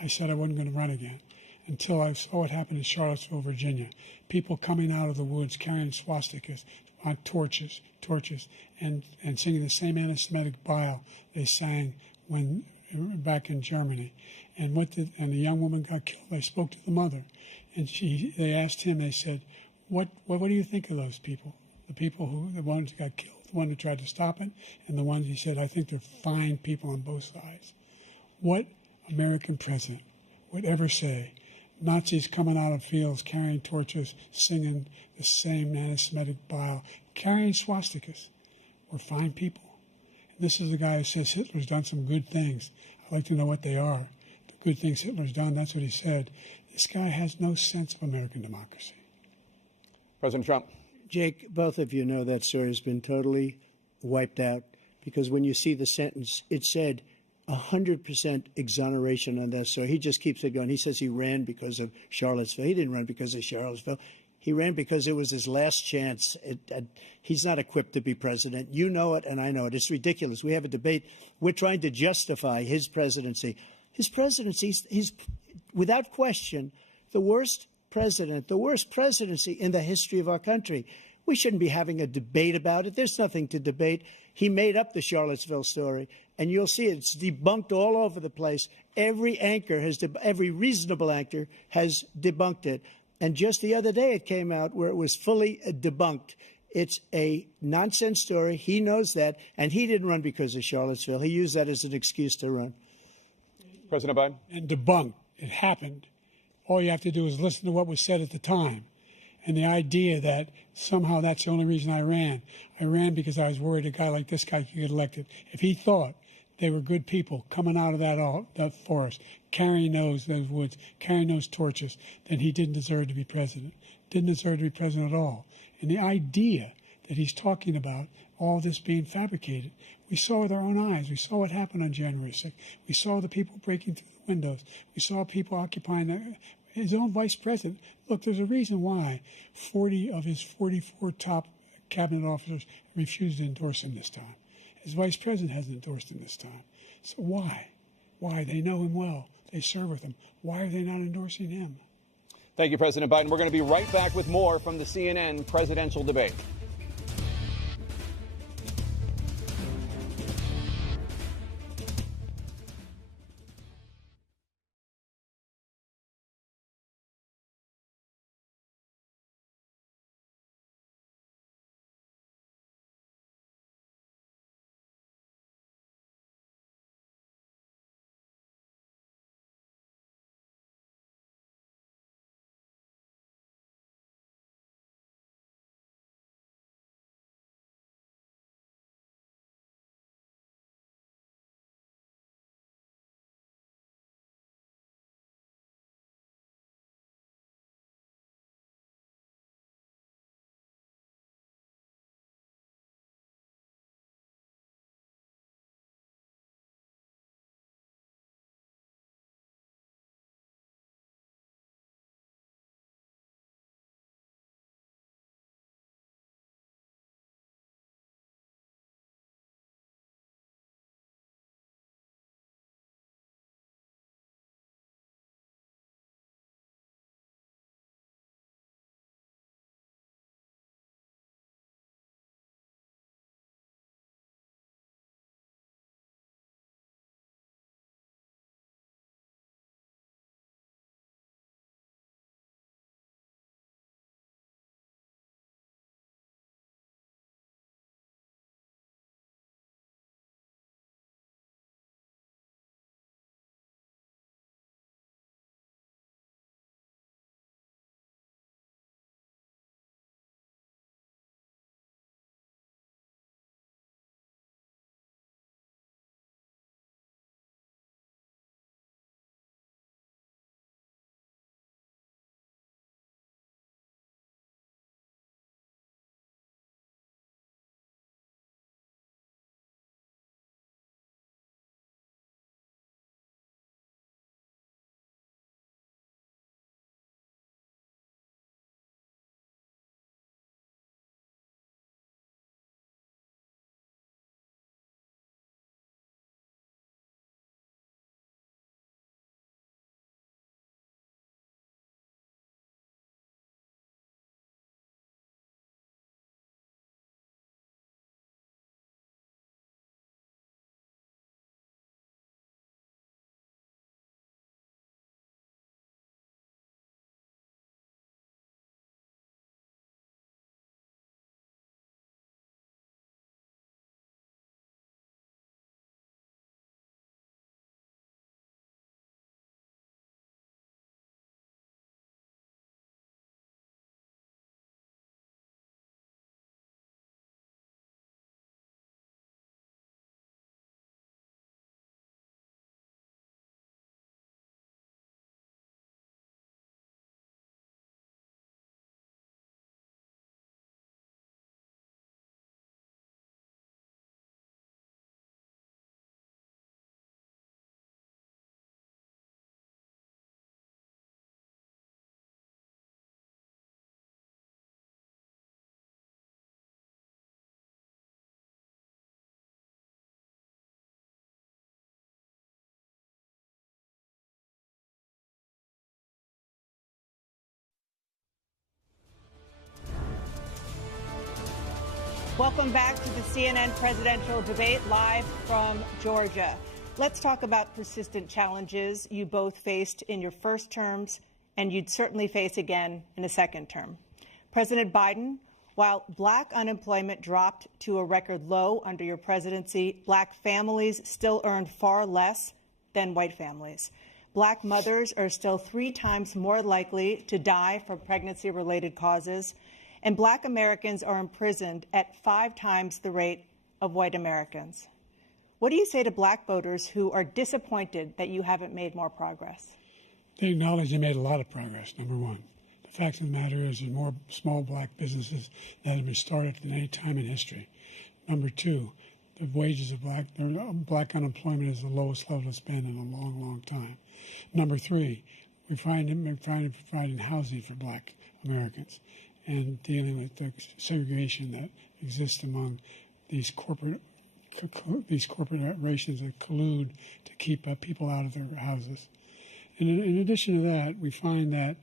I said I wasn't going to run again until I saw what happened in Charlottesville, Virginia. People coming out of the woods carrying swastikas, torches, and singing the same anti-Semitic bile they sang when back in Germany. And the young woman got killed. I spoke to the mother, and they asked him. They said, "What do you think of those people? The ones who got killed, the one who tried to stop it, and the ones," he said, "I think they're fine people on both sides." What American president would ever say Nazis coming out of fields carrying torches, singing the same anti-Semitic bile, carrying swastikas were fine people? And this is the guy who says Hitler's done some good things. I'd like to know what they are. The good things Hitler's done, that's what he said. This guy has no sense of American democracy. President Trump. Jake, both of you know that story has been totally wiped out because when you see the sentence, it said 100% exoneration on this. So he just keeps it going. He says he ran because of Charlottesville. He didn't run because of Charlottesville. He ran because it was his last chance. He's not equipped to be president. You know it, and I know it. It's ridiculous. We have a debate. We're trying to justify his presidency. His presidency, he's without question the worst president, the worst presidency in the history of our country. We shouldn't be having a debate about it. There's nothing to debate. He made up the Charlottesville story, and you'll see it's debunked all over the place. Every reasonable anchor has debunked it. And just the other day it came out where it was fully debunked. It's a nonsense story. He knows that, and he didn't run because of Charlottesville. He used that as an excuse to run. President Biden? And debunked. It happened. All you have to do is listen to what was said at the time. And the idea that somehow that's the only reason I ran because I was worried a guy like this guy could get elected. If he thought they were good people coming out of that forest, carrying those woods, carrying those torches, then he didn't deserve to be president. Didn't deserve to be president at all. And the idea that he's talking about all this being fabricated, we saw with our own eyes. We saw what happened on January 6th. We saw the people breaking through the windows. We saw people occupying his own vice president. Look, there's a reason why 40 of his 44 top cabinet officers refused to endorse him this time. His vice president hasn't endorsed him this time. So why? Why? They know him well. They serve with him. Why are they not endorsing him? Thank you, President Biden. We're going to be right back with more from the CNN presidential debate. Welcome back to the CNN presidential debate live from Georgia. Let's talk about persistent challenges you both faced in your first terms and you'd certainly face again in a second term. President Biden, while black unemployment dropped to a record low under your presidency, black families still earned far less than white families. Black mothers are still 3 times more likely to die from pregnancy-related causes, and black Americans are imprisoned at 5 times the rate of white Americans. What do you say to black voters who are disappointed that you haven't made more progress? They acknowledge they made a lot of progress, number one. The fact of the matter is there's more small black businesses that have been started than any time in history. Number two, the wages of black unemployment is the lowest level it's been in a long, long time. Number three, we're providing housing for black Americans and dealing with the segregation that exists among these corporations that collude to keep people out of their houses. And in addition to that, we find that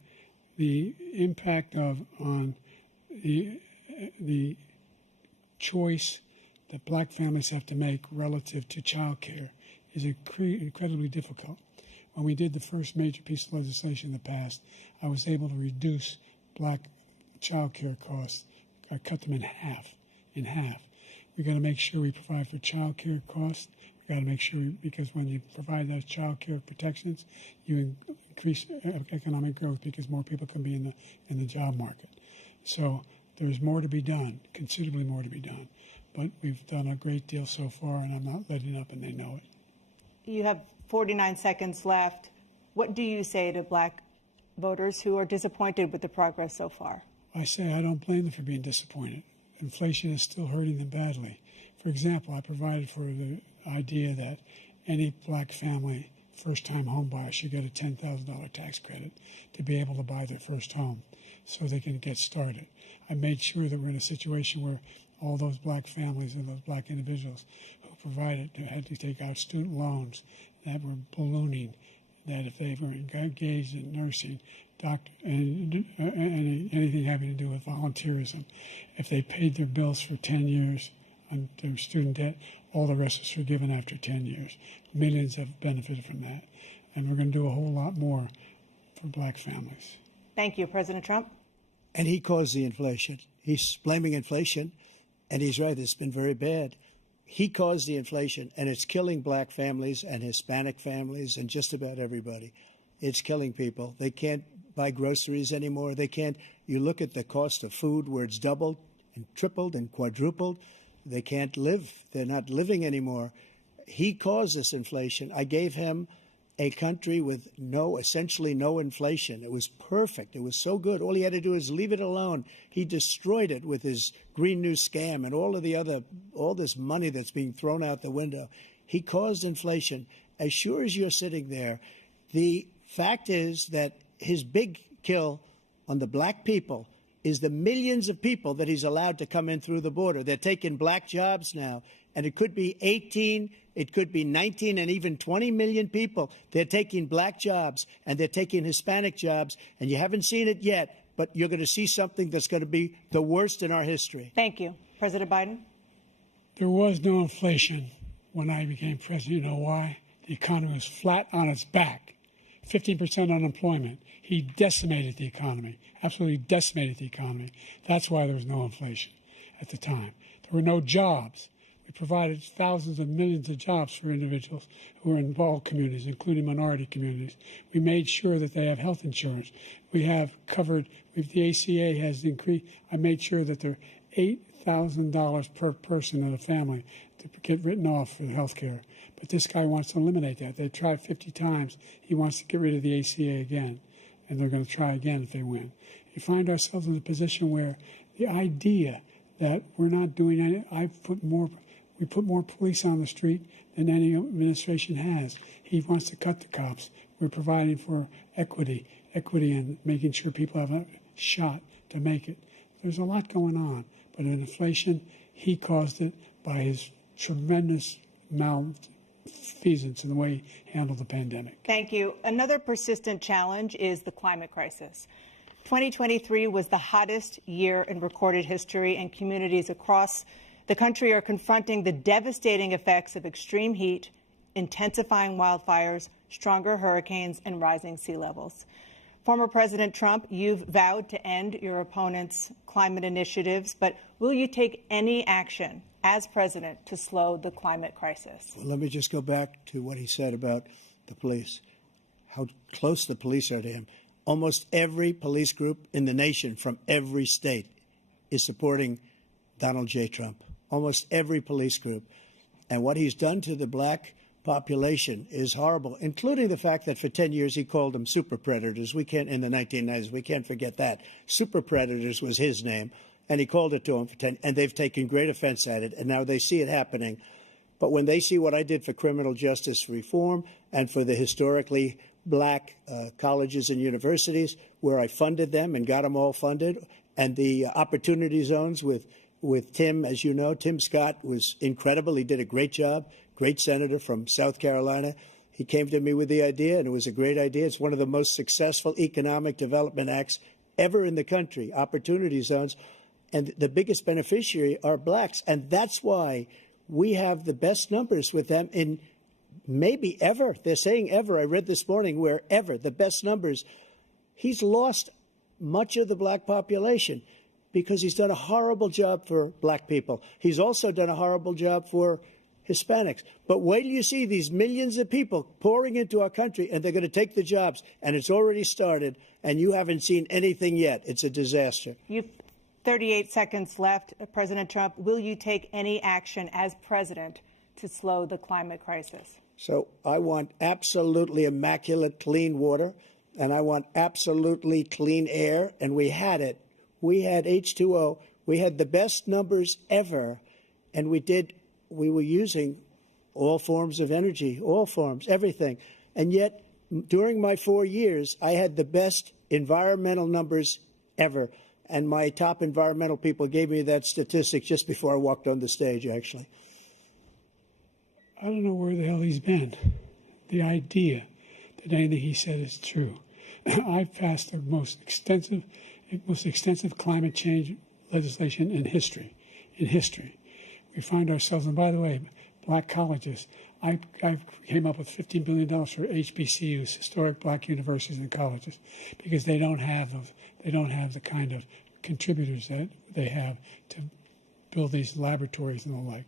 the impact on the choice that black families have to make relative to child care is incredibly difficult. When we did the first major piece of legislation in the past, I was able to reduce black child care costs. I cut them in half. We've got to make sure we provide for child care costs. We've got to make sure, because when you provide those child care protections, you increase economic growth because more people can be in the job market. So there's more to be done, considerably more to be done. But we've done a great deal so far, and I'm not letting up, and they know it. You have 49 seconds left. What do you say to black voters who are disappointed with the progress so far? I say I don't blame them for being disappointed. Inflation is still hurting them badly. For example, I provided for the idea that any black family, first-time home buyer, should get a $10,000 tax credit to be able to buy their first home so they can get started. I made sure that we're in a situation where all those black families and those black individuals who had to take out student loans that were ballooning, that if they were engaged in nursing, anything having to do with volunteerism, if they paid their bills for 10 years on their student debt, all the rest is forgiven after 10 years. Millions have benefited from that. And we're going to do a whole lot more for black families. Thank you, President Trump. And he caused the inflation. He's blaming inflation, and he's right, it's been very bad. He caused the inflation, and it's killing black families and Hispanic families and just about everybody. It's killing people. They can't buy groceries anymore. They can't. You look at the cost of food where it's doubled and tripled and quadrupled. They can't live. They're not living anymore. He caused this inflation. I gave him a country with essentially no inflation. It was perfect. It was so good. All he had to do is leave it alone. He destroyed it with his Green New scam and all this money that's being thrown out the window. He caused inflation. As sure as you're sitting there, the fact is that his big kill on the black people is the millions of people that he's allowed to come in through the border. They're taking black jobs now, and it could be 18, it could be 19, and even 20 million people. They're taking black jobs, and they're taking Hispanic jobs, and you haven't seen it yet, but you're going to see something that's going to be the worst in our history. Thank you. President Biden? There was no inflation when I became president. You know why? The economy was flat on its back. 15% unemployment. He decimated the economy, absolutely decimated the economy. That's why there was no inflation at the time. There were no jobs. We provided thousands of millions of jobs for individuals who are in all communities, including minority communities. We made sure that they have health insurance. We have covered, the ACA has increased. I made sure that there are $8,000 per person in a family to get written off for health care. But this guy wants to eliminate that. They've tried 50 times. He wants to get rid of the ACA again, and they're going to try again if they win. You find ourselves in a position where the idea that we're not doing anything, we put more police on the street than any administration has. He wants to cut the cops. We're providing for equity and making sure people have a shot to make it. There's a lot going on, but in inflation, he caused it by his tremendous malfeasance in the way he handled the pandemic. Thank you. Another persistent challenge is the climate crisis. 2023 was the hottest year in recorded history, and communities across the country are confronting the devastating effects of extreme heat, intensifying wildfires, stronger hurricanes, and rising sea levels. Former President Trump, you've vowed to end your opponent's climate initiatives, but will you take any action as president to slow the climate crisis? Well, let me just go back to what he said about the police, how close the police are to him. Almost every police group in the nation from every state is supporting Donald J. Trump. Almost every police group. And what he's done to the black population is horrible, including the fact that for 10 years he called them super predators. We can't, in the 1990s, we can't forget that. Super predators was his name, and he called it to them for 10, and they've taken great offense at it, and now they see it happening. But when they see what I did for criminal justice reform and for the historically black colleges and universities, where I funded them and got them all funded, and the opportunity zones with Tim, as you know, Tim Scott was incredible. He did a great job, great senator from South Carolina. He came to me with the idea, and it was a great idea. It's one of the most successful economic development acts ever in the country, opportunity zones. And the biggest beneficiary are blacks. And that's why we have the best numbers with them in maybe ever. They're saying ever. I read this morning where ever, the best numbers. He's lost much of the black population because he's done a horrible job for black people. He's also done a horrible job for Hispanics. But wait till you see these millions of people pouring into our country, and they're going to take the jobs. And it's already started, and you haven't seen anything yet. It's a disaster. You've 38 seconds left. President Trump, will you take any action as president to slow the climate crisis? So I want absolutely immaculate clean water, and I want absolutely clean air, and we had it. We had H2O. We had the best numbers ever, and we were using all forms of energy, all forms, everything. And yet, during my 4 years, I had the best environmental numbers ever. And my top environmental people gave me that statistic just before I walked on the stage, actually. I don't know where the hell he's been. The idea that anything he said is true. I've passed the most extensive climate change legislation in history. We find ourselves, and by the way, black colleges. I came up with $15 billion for HBCUs, historic black universities and colleges, because they don't have those. They don't have the kind of contributors that they have to build these laboratories and the like.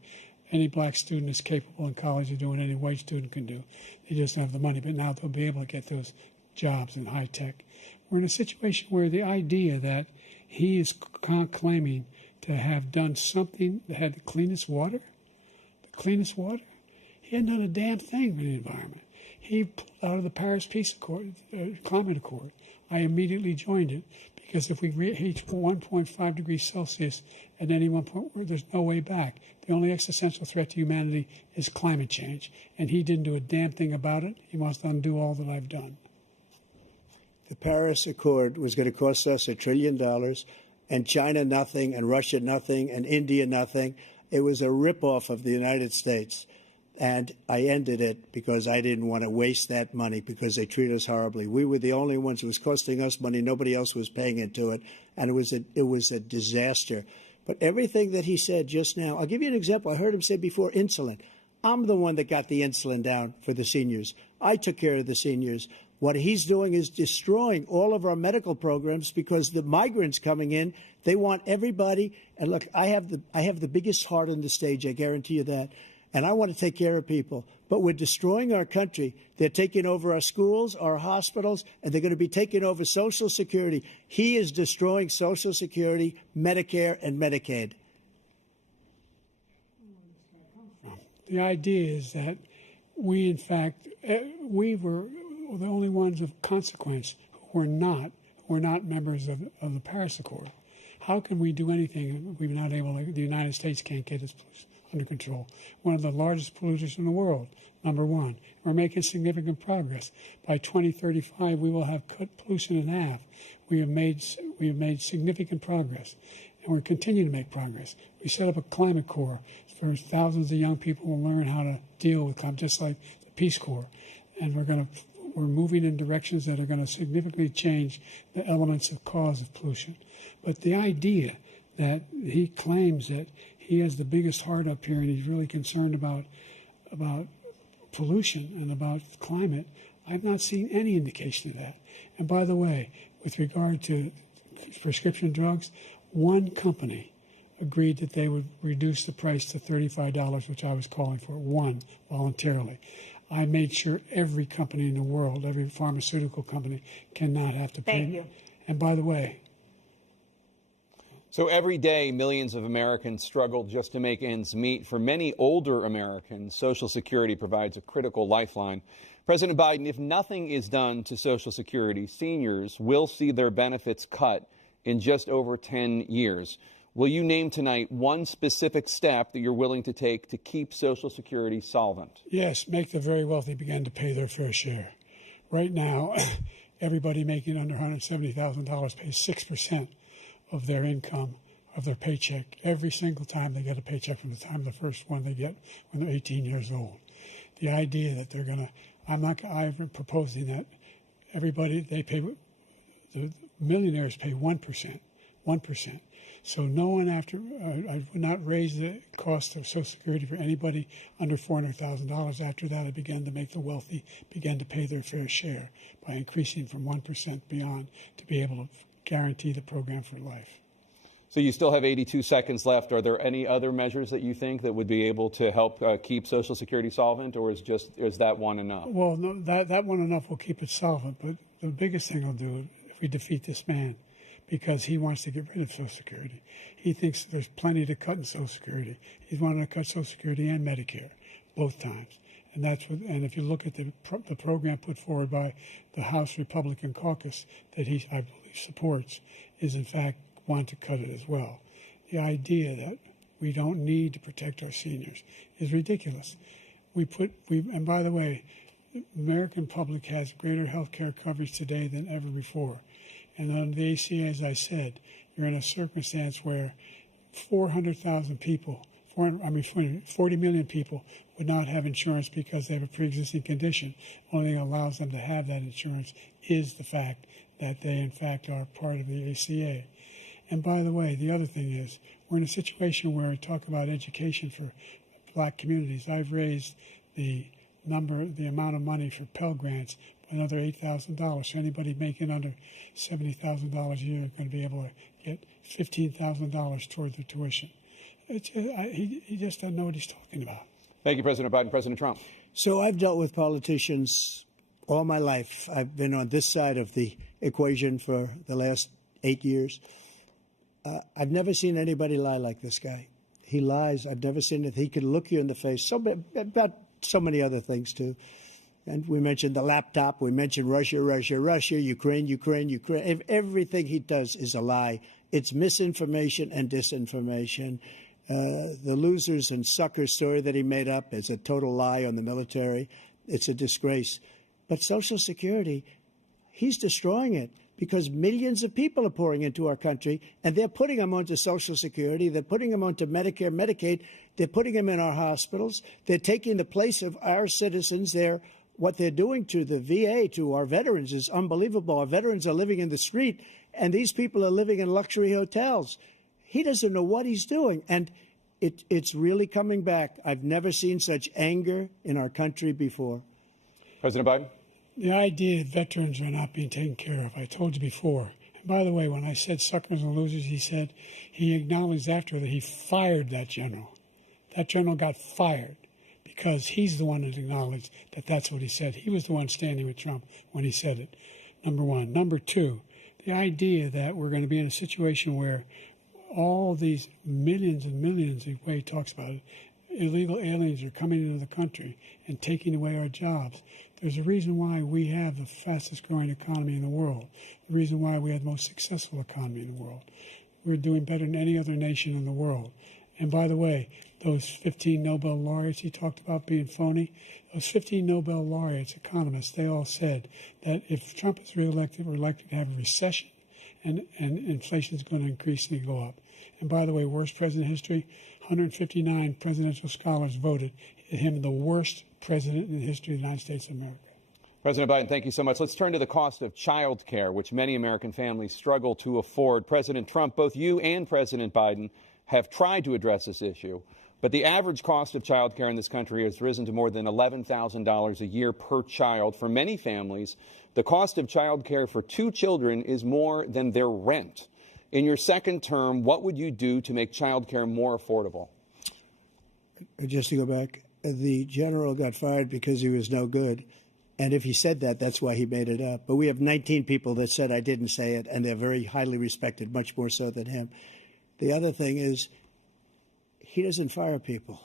Any black student is capable in college of doing any white student can do. They just don't have the money. But now they'll be able to get those jobs in high tech. We're in a situation where the idea that he is claiming to have done something that had the cleanest water, he hadn't done a damn thing for the environment. He pulled out of the Paris Peace Accord, Climate Accord. I immediately joined it because if we reach 1.5 degrees Celsius at any one point, there's no way back. The only existential threat to humanity is climate change, and he didn't do a damn thing about it. He wants to undo all that I've done. The Paris Accord was going to cost us $1 trillion, and China nothing, and Russia nothing, and India nothing. It was a ripoff of the United States. And I ended it because I didn't want to waste that money because they treat us horribly. We were the only ones. It was costing us money. Nobody else was paying into it. And it was a disaster. But everything that he said just now, I'll give you an example. I heard him say before insulin. I'm the one that got the insulin down for the seniors. I took care of the seniors. What he's doing is destroying all of our medical programs because the migrants coming in, they want everybody. And look, I have the biggest heart on the stage. I guarantee you that. And I want to take care of people. But we're destroying our country. They're taking over our schools, our hospitals, and they're going to be taking over Social Security. He is destroying Social Security, Medicare, and Medicaid. The idea is that we, in fact, we were the only ones of consequence who were not members of the Paris Accord. How can we do anything if we're not able to, the United States can't get its pollution under control? One of the largest polluters in the world, number one. We're making significant progress. By 2035, we will have cut pollution in half. We have made significant progress, and we're continuing to make progress. We set up a climate corps for thousands of young people who will learn how to deal with climate, just like the Peace Corps. And we're going to we're moving in directions that are going to significantly change the elements of cause of pollution. But the idea that he claims that he has the biggest heart up here and he's really concerned about pollution and about climate, I've not seen any indication of that. And by the way, with regard to prescription drugs, one company agreed that they would reduce the price to $35, which I was calling for, one, voluntarily. I made sure every company in the world, every pharmaceutical company, cannot have to pay. Thank you. And by the way, So every day, millions of Americans struggle just to make ends meet. For many older Americans, Social Security provides a critical lifeline. President Biden, if nothing is done to Social Security, seniors will see their benefits cut in just over 10 years. Will you name tonight one specific step that you're willing to take to keep Social Security solvent? yes, make the very wealthy begin to pay their fair share. Right now, everybody making under $170,000 pays 6% of their income, of their paycheck, every single time they get a paycheck from the time of the first one they get when they're 18 years old. The idea that they're going to, I'm proposing that everybody, the millionaires pay 1%. So no one I would not raise the cost of Social Security for anybody under $400,000. After that, I began to make the wealthy begin to pay their fair share by increasing from 1% beyond to be able to guarantee the program for life. So you still have 82 seconds left. Are there any other measures that you think that would be able to help keep Social Security solvent, or is that one enough? Well, no, that one enough will keep it solvent, but the biggest thing will do if we defeat this man, because he wants to get rid of Social Security. He thinks there's plenty to cut in Social Security. He's wanted to cut Social Security and Medicare both times. And if you look at the program put forward by the House Republican caucus that I believe supports, is in fact want to cut it as well. The idea that we don't need to protect our seniors is ridiculous. And by the way, the American public has greater health care coverage today than ever before. And under the ACA, as I said, you're in a circumstance where 400,000 people, 40 million people would not have insurance because they have a pre-existing condition. Only thing that allows them to have that insurance is the fact that they, in fact, are part of the ACA. And by the way, the other thing is, we're in a situation where we talk about education for black communities. I've raised the amount of money for Pell Grants by another $8,000. So anybody making under $70,000 a year is going to be able to get $15,000 toward their tuition. He just doesn't know what he's talking about. Thank you, President Biden. President Trump. So I've dealt with politicians all my life. I've been on this side of the equation for the last 8 years. I've never seen anybody lie like this guy. He lies. I've never seen it. He can look you in the face about so many other things, too. And we mentioned the laptop. We mentioned Russia, Ukraine. Everything he does is a lie. It's misinformation and disinformation. The losers and suckers story that he made up is a total lie on the military. It's a disgrace. But Social Security, he's destroying it because millions of people are pouring into our country, and they're putting them onto Social Security. They're putting them onto Medicare, Medicaid. They're putting them in our hospitals. They're taking the place of our citizens. What they're doing to the VA, to our veterans, is unbelievable. Our veterans are living in the street, and these people are living in luxury hotels. He doesn't know what he's doing, and it's really coming back. I've never seen such anger in our country before. President Biden. The idea that veterans are not being taken care of, I told you before. And by the way, when I said suckers and losers, he acknowledged after that he fired that general. That general got fired because he's the one that acknowledged that that's what he said. He was the one standing with Trump when he said it, number one. Number two, the idea that we're going to be in a situation where all these millions and millions, the way he talks about it, illegal aliens are coming into the country and taking away our jobs. There's a reason why we have the fastest growing economy in the world, the reason why we have the most successful economy in the world. We're doing better than any other nation in the world. And by the way, those 15 Nobel laureates he talked about being phony, those 15 Nobel laureates, economists, they all said that if Trump is reelected, we're likely to have a recession and inflation is going to increasingly go up. And by the way, worst president in history, 159 presidential scholars voted him the worst president in the history of the United States of America. President Biden, thank you so much. Let's turn to the cost of child care, which many American families struggle to afford. President Trump, both you and President Biden have tried to address this issue, but the average cost of child care in this country has risen to more than $11,000 a year per child. For many families, the cost of child care for 2 children is more than their rent. In your second term, what would you do to make child care more affordable? Just to go back, the general got fired because he was no good. And if he said that, that's why he made it up. But we have 19 people that said I didn't say it, and they're very highly respected, much more so than him. The other thing is, he doesn't fire people.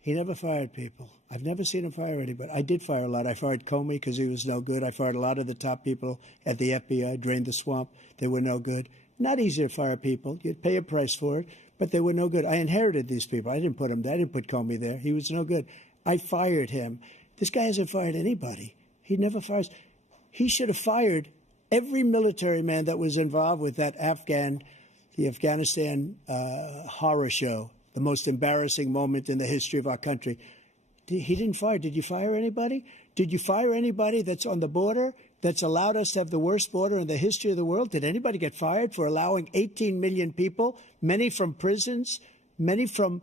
He never fired people. I've never seen him fire anybody. I did fire a lot. I fired Comey because he was no good. I fired a lot of the top people at the FBI, drained the swamp. They were no good. Not easy to fire people. You'd pay a price for it, but they were no good. I inherited these people. I didn't put him there. I didn't put Comey there. He was no good. I fired him. This guy hasn't fired anybody. He never fires. He should have fired every military man that was involved with that the Afghanistan horror show, the most embarrassing moment in the history of our country. He didn't fire. Did you fire anybody? Did you fire anybody that's on the border that's allowed us to have the worst border in the history of the world? Did anybody get fired for allowing 18 million people, many from prisons, many from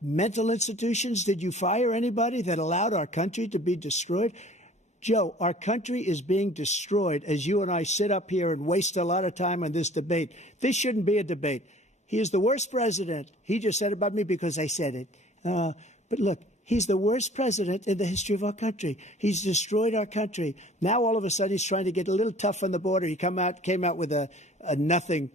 mental institutions? Did you fire anybody that allowed our country to be destroyed? Joe, our country is being destroyed as you and I sit up here and waste a lot of time on this debate. This shouldn't be a debate. He is the worst president. He just said about me because I said it. But look, he's the worst president in the history of our country. He's destroyed our country. Now all of a sudden he's trying to get a little tough on the border. He came out with a nothing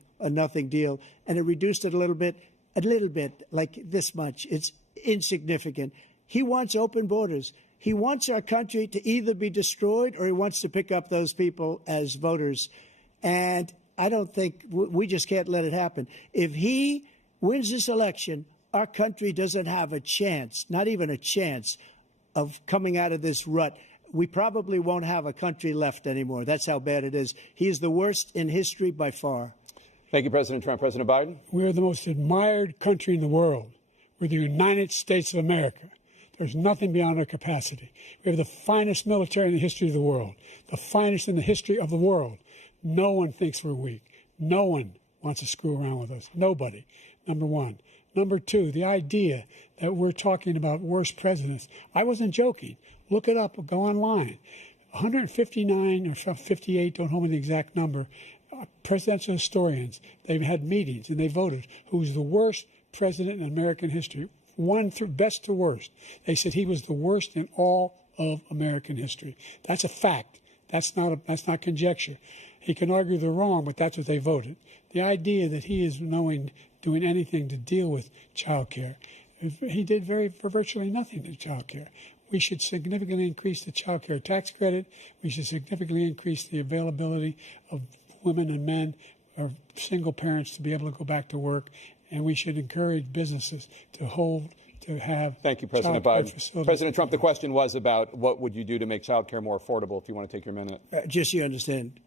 deal, and it reduced it a little bit, like this much. It's insignificant. He wants open borders. He wants our country to either be destroyed or he wants to pick up those people as voters. And I don't think we just can't let it happen. If he wins this election, our country doesn't have a chance, not even a chance, of coming out of this rut. We probably won't have a country left anymore. That's how bad it is. He is the worst in history by far. Thank you, President Trump. President Biden? We are the most admired country in the world. We're the United States of America. There's nothing beyond our capacity. We have the finest military in the history of the world, the finest in the history of the world. No one thinks we're weak. No one wants to screw around with us. Nobody, number one. Number two, the idea that we're talking about worst presidents. I wasn't joking. Look it up or go online. 159 or 58, don't hold me the exact number, presidential historians, they've had meetings and they voted who's the worst president in American history. One through best to worst. They said he was the worst in all of American history. That's a fact. That's not conjecture. He can argue they're wrong, but that's what they voted. The idea that he is doing anything to deal with child care, he did for virtually nothing to child care. We should significantly increase the child care tax credit. We should significantly increase the availability of women and men or single parents to be able to go back to work. And we should encourage businesses to have. Thank you, President Biden. President Trump, the question was about what would you do to make child care more affordable, if you want to take your minute. Just so you understand,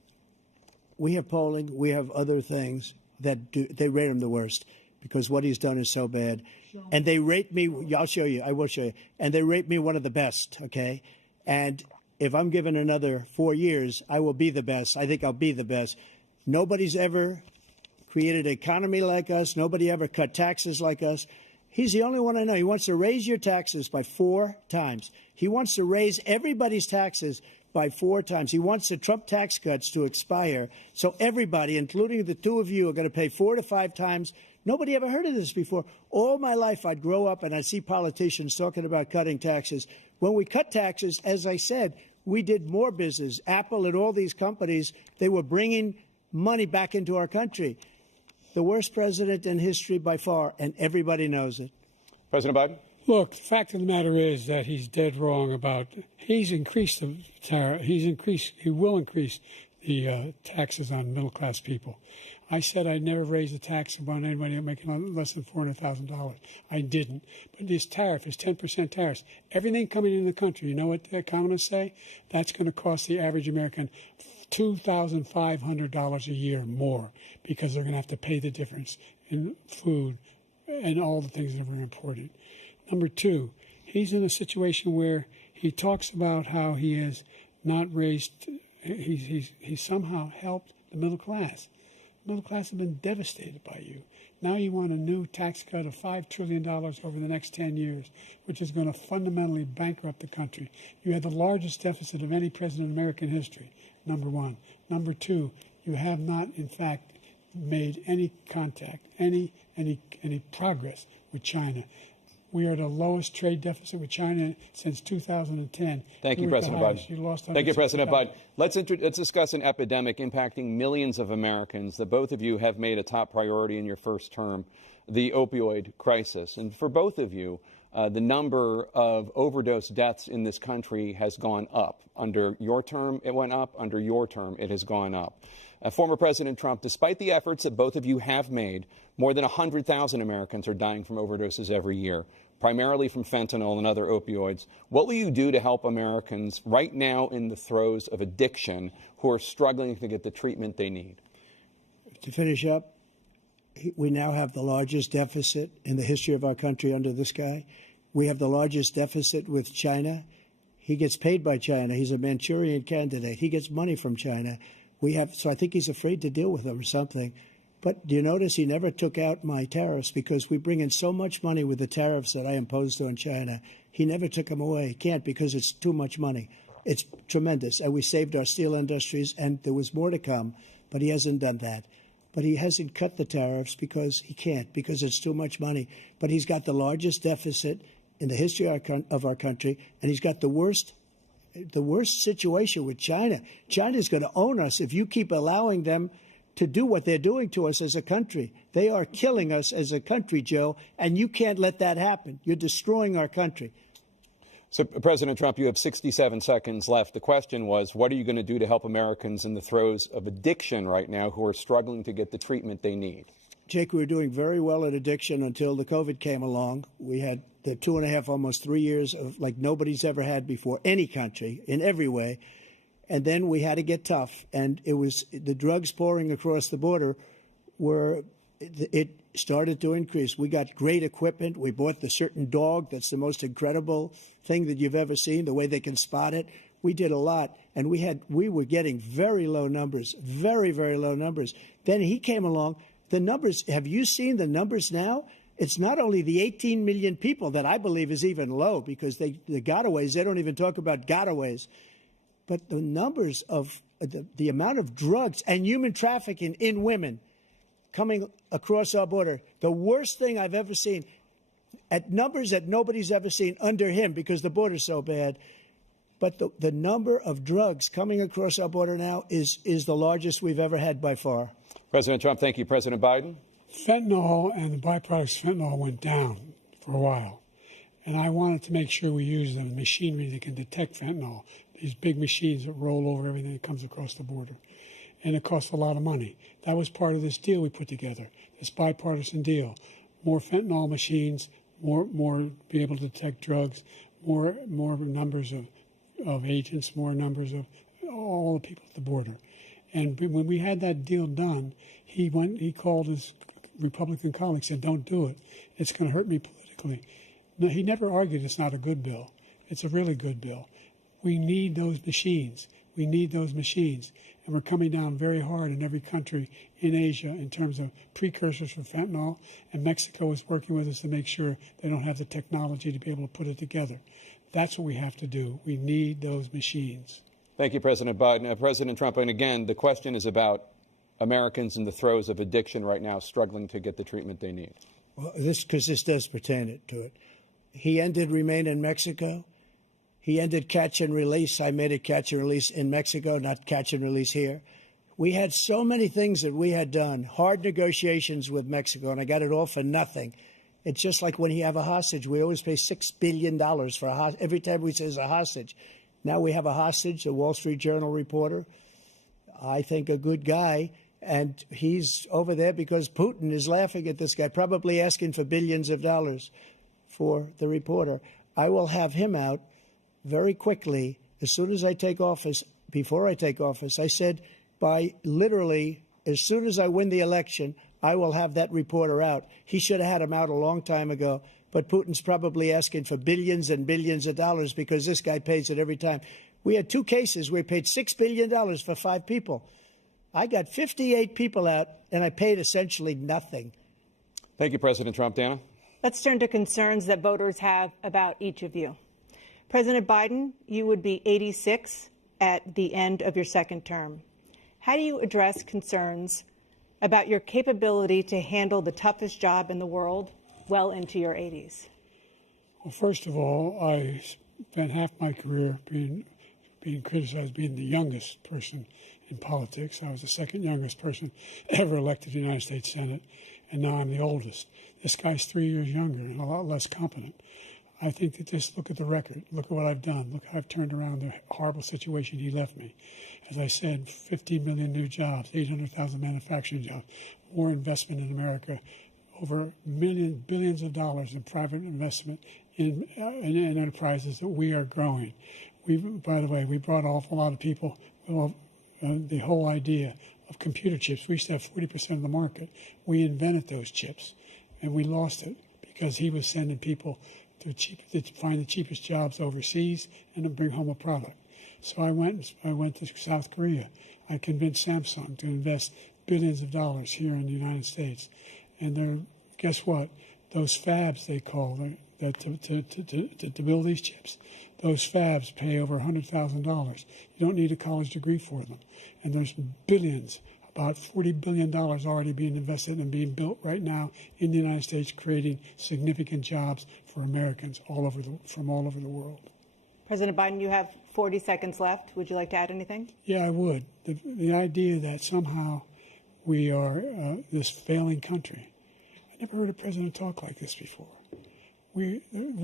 we have polling, we have other things that they rate him the worst because what he's done is so bad. And they rate me, I'll show you, I will show you, and they rate me one of the best, okay? And if I'm given another 4 years, I will be the best. I think I'll be the best. Nobody's ever created an economy like us. Nobody ever cut taxes like us. He's the only one I know. He wants to raise your taxes by 4 times. He wants to raise everybody's taxes by 4 times. He wants the Trump tax cuts to expire. So everybody, including the 2 of you, are going to pay 4 to 5 times. Nobody ever heard of this before. All my life, I'd grow up and I'd see politicians talking about cutting taxes. When we cut taxes, as I said, we did more business. Apple and all these companies, they were bringing money back into our country. The worst president in history by far, and everybody knows it. President Biden? Look, the fact of the matter is that he's dead wrong about, he's increased the tariff, he will increase the taxes on middle-class people. I said I'd never raise the tax on anybody making less than $400,000. I didn't. But this tariff is 10% tariffs. Everything coming in the country, you know what the economists say? That's going to cost the average American $2,500 a year more because they're going to have to pay the difference in food and all the things that are very important. Number two, he's in a situation where he talks about how he has not raised. He's somehow helped the middle class. The middle class have been devastated by you. Now you want a new tax cut of $5 trillion over the next 10 years, which is going to fundamentally bankrupt the country. You had the largest deficit of any president in American history, number one. Number two, you have not, in fact, made any contact, any progress with China. We are at the lowest trade deficit with China since 2010. Thank you, President Biden. Thank you, President Biden. Let's discuss an epidemic impacting millions of Americans that both of you have made a top priority in your first term, the opioid crisis. And for both of you, the number of overdose deaths in this country has gone up. Under your term, it went up. Under your term, it has gone up. Former President Trump, despite the efforts that both of you have made, more than 100,000 Americans are dying from overdoses every year, primarily from fentanyl and other opioids. What will you do to help Americans right now in the throes of addiction who are struggling to get the treatment they need? To finish up, we now have the largest deficit in the history of our country under this guy. We have the largest deficit with China. He gets paid by China. He's a Manchurian candidate. He gets money from China. So I think he's afraid to deal with them or something. But do you notice he never took out my tariffs because we bring in so much money with the tariffs that I imposed on China. He never took them away. He can't because it's too much money. It's tremendous. And we saved our steel industries, and there was more to come, but he hasn't done that. But he hasn't cut the tariffs because he can't, because it's too much money. But he's got the largest deficit in the history of our country, and he's got the worst situation with China. China's going to own us if you keep allowing them to do what they're doing to us as a country. They are killing us as a country, Joe, and you can't let that happen. You're destroying our country. So, President Trump, you have 67 seconds left. The question was, what are you going to do to help Americans in the throes of addiction right now who are struggling to get the treatment they need? Jake, we were doing very well at addiction until the COVID came along. We had the 2.5, almost 3 years of like nobody's ever had before, any country, in every way. And then we had to get tough. And it was the drugs pouring across the border it started to increase. We got great equipment. We bought the certain dog that's the most incredible thing that you've ever seen, the way they can spot it. We did a lot. And we were getting very low numbers, very, very low numbers. Then he came along. The numbers, have you seen the numbers now? It's not only the 18 million people that I believe is even low because the gotaways, they don't even talk about gotaways. But the numbers of the amount of drugs and human trafficking in women coming across our border, the worst thing I've ever seen, at numbers that nobody's ever seen under him because the border's so bad. But the number of drugs coming across our border now is the largest we've ever had by far. President Trump, thank you. President Biden? Fentanyl and the byproducts of fentanyl went down for a while. And I wanted to make sure we use the machinery that can detect fentanyl, these big machines that roll over everything that comes across the border. And it costs a lot of money. That was part of this deal we put together, this bipartisan deal. More fentanyl machines, more be able to detect drugs, more numbers of agents, more numbers of all the people at the border. And when we had that deal done, he called his Republican colleagues, said, don't do it. It's going to hurt me politically. No, he never argued it's not a good bill. It's a really good bill. We need those machines. We need those machines. And we're coming down very hard in every country in Asia in terms of precursors for fentanyl. And Mexico is working with us to make sure they don't have the technology to be able to put it together. That's what we have to do. We need those machines. Thank you, President Biden. President Trump, and again, the question is about Americans in the throes of addiction right now struggling to get the treatment they need. Well, this does pertain to it. He ended Remain in Mexico. He ended catch and release. I made it catch and release in Mexico, not catch and release here. We had so many things that we had done, hard negotiations with Mexico, and I got it all for nothing. It's just like when you have a hostage. We always pay $6 billion for a hostage. Every time we say it's a hostage. Now we have a hostage, a Wall Street Journal reporter, I think a good guy, and he's over there because Putin is laughing at this guy, probably asking for billions of dollars for the reporter. I will have him out very quickly as soon as I take office. Before I take office, I said by literally as soon as I win the election, I will have that reporter out. He should have had him out a long time ago. But Putin's probably asking for billions and billions of dollars because this guy pays it every time. We had 2 cases. We paid $6 billion for 5 people. I got 58 people out, and I paid essentially nothing. Thank you, President Trump. Dana? Let's turn to concerns that voters have about each of you. President Biden, you would be 86 at the end of your second term. How do you address concerns about your capability to handle the toughest job in the world well into your 80s? Well, first of all, I spent half my career being criticized being the youngest person in politics. I was the second youngest person ever elected to the United States Senate, and now I'm the oldest. This guy's 3 years younger and a lot less competent. I think that just look at the record. Look at what I've done. Look how I've turned around the horrible situation he left me. As I said, 15 million new jobs, 800,000 manufacturing jobs, more investment in America, over billions of dollars in private investment in enterprises that we are growing. By the way, we brought an awful lot of people. The whole idea of computer chips, we used to have 40% of the market. We invented those chips, and we lost it because he was sending people to find the cheapest jobs overseas and to bring home a product. So I went to South Korea. I convinced Samsung to invest billions of dollars here in the United States. And guess what? Those fabs, they call them, to build these chips, those fabs pay over $100,000. You don't need a college degree for them. And there's billions, about $40 billion already being invested and being built right now in the United States, creating significant jobs for Americans from all over the world. President Biden, you have 40 seconds left. Would you like to add anything? Yeah, I would. The idea that somehow we are this failing country. I never heard a president talk like this before. We're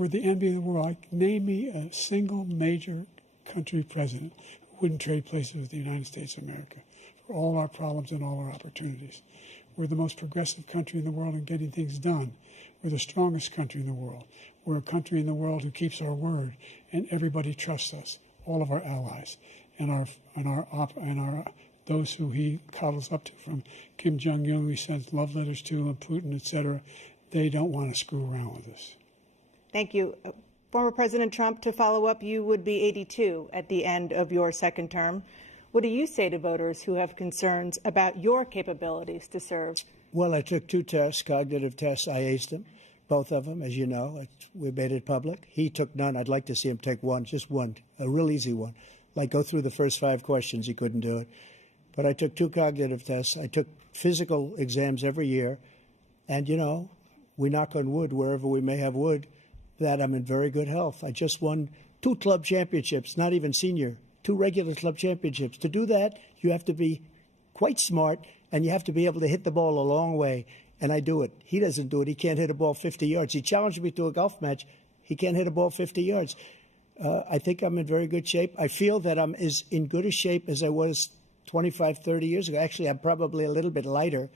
the envy of the world. Name me a single major country president who wouldn't trade places with the United States of America for all our problems and all our opportunities. We're the most progressive country in the world in getting things done. We're the strongest country in the world. We're a country in the world who keeps our word, and everybody trusts us. All of our allies and those who he coddles up to, from Kim Jong-un, he sends love letters to, and Putin, etc. They don't want to screw around with us. Thank you. Former President Trump, to follow up, you would be 82 at the end of your second term. What do you say to voters who have concerns about your capabilities to serve? Well, I took 2 tests, cognitive tests. I aced them, both of them, as you know. We made it public. He took none. I'd like to see him take one, just one, a real easy one. Like go through the first 5 questions. He couldn't do it. But I took 2 cognitive tests. I took physical exams every year. And, you know, we knock on wood wherever we may have wood, that I'm in very good health. I just won 2 club championships, not even senior, 2 regular club championships. To do that, you have to be quite smart, and you have to be able to hit the ball a long way. And I do it. He doesn't do it. He can't hit a ball 50 yards. He challenged me to a golf match. He can't hit a ball 50 yards. I think I'm in very good shape. I feel that I'm as in good a shape as I was 25, 30 years ago. Actually, I'm probably a little bit lighter,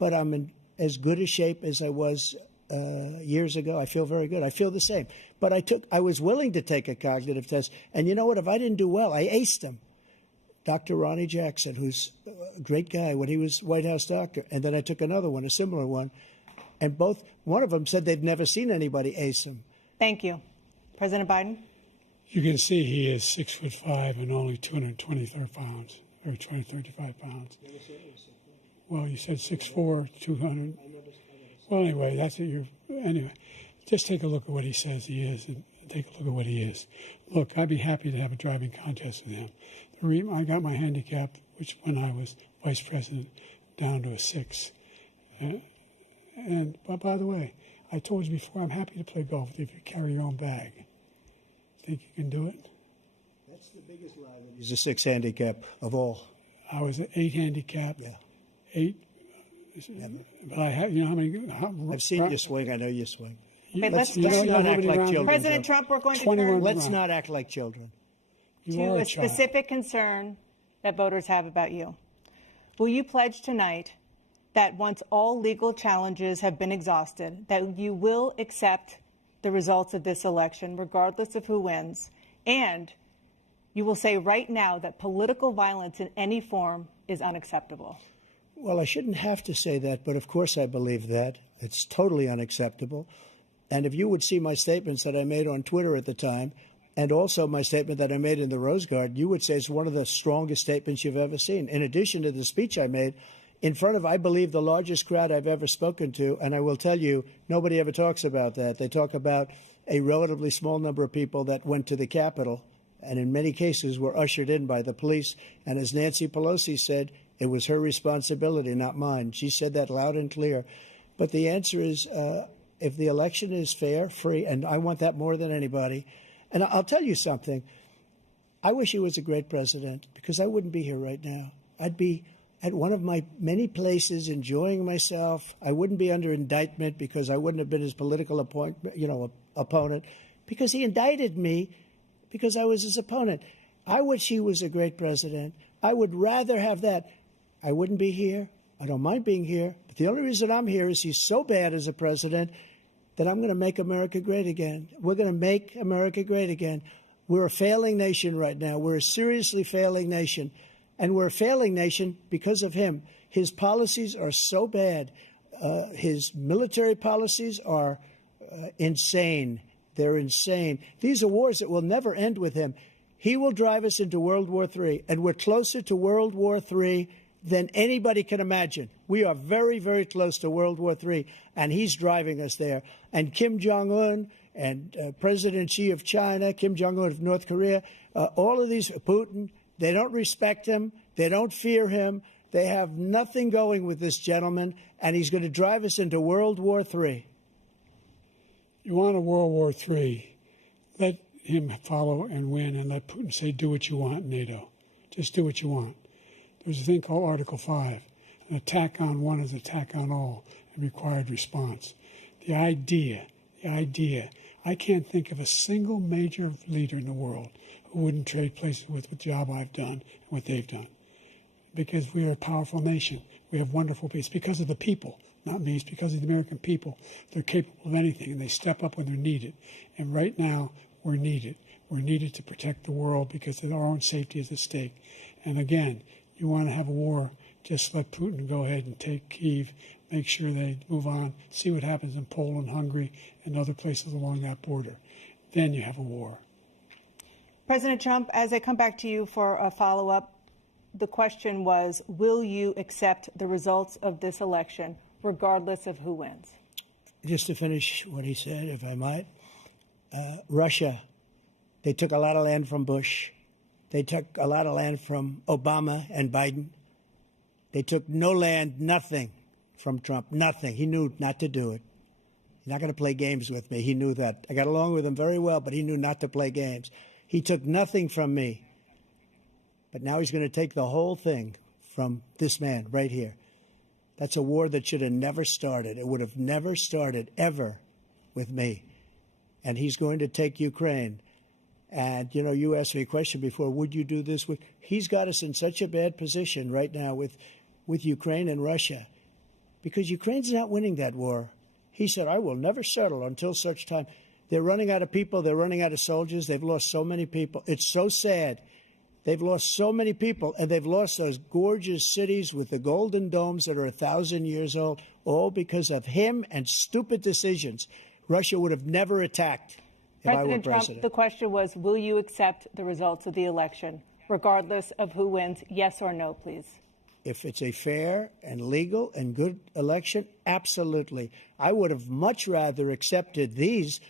but I'm in as good a shape as I was years ago. I feel very good. I feel the same. But I was willing to take a cognitive test. And you know what? If I didn't do well, I aced them. Dr. Ronnie Jackson, who's a great guy when he was White House doctor. And then I took another one, a similar one. And one of them said they've never seen anybody ace him. Thank you. President Biden? You can see he is 6'5" and only 223 pounds, or 235 pounds. Well, you said 6'4", 200. Well, anyway, anyway, just take a look at what he says he is, and take a look at what he is. Look, I'd be happy to have a driving contest with him. I got my handicap, which when I was vice president, down to a 6. But by the way, I told you before, I'm happy to play golf if you carry your own bag. Think you can do it? That's the biggest lie. He's a 6 handicap of all. I was an 8 handicap. Yeah. 8. Yeah. But I have, you know how many? I've seen you swing. I know you swing. Okay, let's not act like children. President Trump, we're going to turn Let's not act like children. to a specific concern that voters have about you. Will you pledge tonight that once all legal challenges have been exhausted, that you will accept the results of this election, regardless of who wins, and you will say right now that political violence in any form is unacceptable? Well, I shouldn't have to say that, but of course I believe that. It's totally unacceptable. And if you would see my statements that I made on Twitter at the time, And also my statement that I made in the Rose Garden, you would say is one of the strongest statements you've ever seen. In addition to the speech I made in front of, I believe, the largest crowd I've ever spoken to. And I will tell you, nobody ever talks about that. They talk about a relatively small number of people that went to the Capitol and in many cases were ushered in by the police. And as Nancy Pelosi said, it was her responsibility, not mine. She said that loud and clear. But the answer is, if the election is fair, free, and I want that more than anybody. And I'll tell you something. I wish he was a great president, because I wouldn't be here right now. I'd be at one of my many places enjoying myself. I wouldn't be under indictment because I wouldn't have been his political opponent, because he indicted me because I was his opponent. I wish he was a great president. I would rather have that. I wouldn't be here. I don't mind being here. But the only reason I'm here is he's so bad as a president that I'm going to make America great again. We're going to make America great again. We're a failing nation right now. We're a seriously failing nation. And we're a failing nation because of him. His policies are so bad. His military policies are insane. They're insane. These are wars that will never end with him. He will drive us into World War III, and we're closer to World War III than anybody can imagine. We are very, very close to World War III, and he's driving us there. And Kim Jong-un and President Xi of China, Kim Jong-un of North Korea, all of these, Putin, they don't respect him. They don't fear him. They have nothing going with this gentleman, and he's going to drive us into World War III. You want a World War III, let him follow and win, and let Putin say, do what you want, NATO. Just do what you want. There's a thing called Article 5. An attack on one is an attack on all, and required response. The idea, I can't think of a single major leader in the world who wouldn't trade places with the job I've done and what they've done. Because we are a powerful nation. We have wonderful people. It's because of the people, not me. It's because of the American people. They're capable of anything, and they step up when they're needed. And right now, we're needed. We're needed to protect the world because our own safety is at stake. And again, you want to have a war, just let Putin go ahead and take Kyiv, make sure they move on, see what happens in Poland, Hungary, and other places along that border. Then you have a war. President Trump, as I come back to you for a follow-up, the question was, will you accept the results of this election, regardless of who wins? Just to finish what he said, if I might, Russia, they took a lot of land from Bush. They took a lot of land from Obama and Biden. They took no land, nothing from Trump, nothing. He knew not to do it. He's not going to play games with me. He knew that. I got along with him very well, but he knew not to play games. He took nothing from me. But now he's going to take the whole thing from this man right here. That's a war that should have never started. It would have never started ever with me. And he's going to take Ukraine. And, you know, you asked me a question before, would you do this? He's got us in such a bad position right now with Ukraine and Russia, because Ukraine's not winning that war. He said, I will never settle until such time. They're running out of people. They're running out of soldiers. They've lost so many people. It's so sad. They've lost so many people, and they've lost those gorgeous cities with the golden domes that are 1,000 years old, all because of him and stupid decisions. Russia would have never attacked if I were president. Trump, the question was, will you accept the results of the election, regardless of who wins? Yes or no, please. If it's a fair and legal and good election, absolutely. I would have much rather accepted these.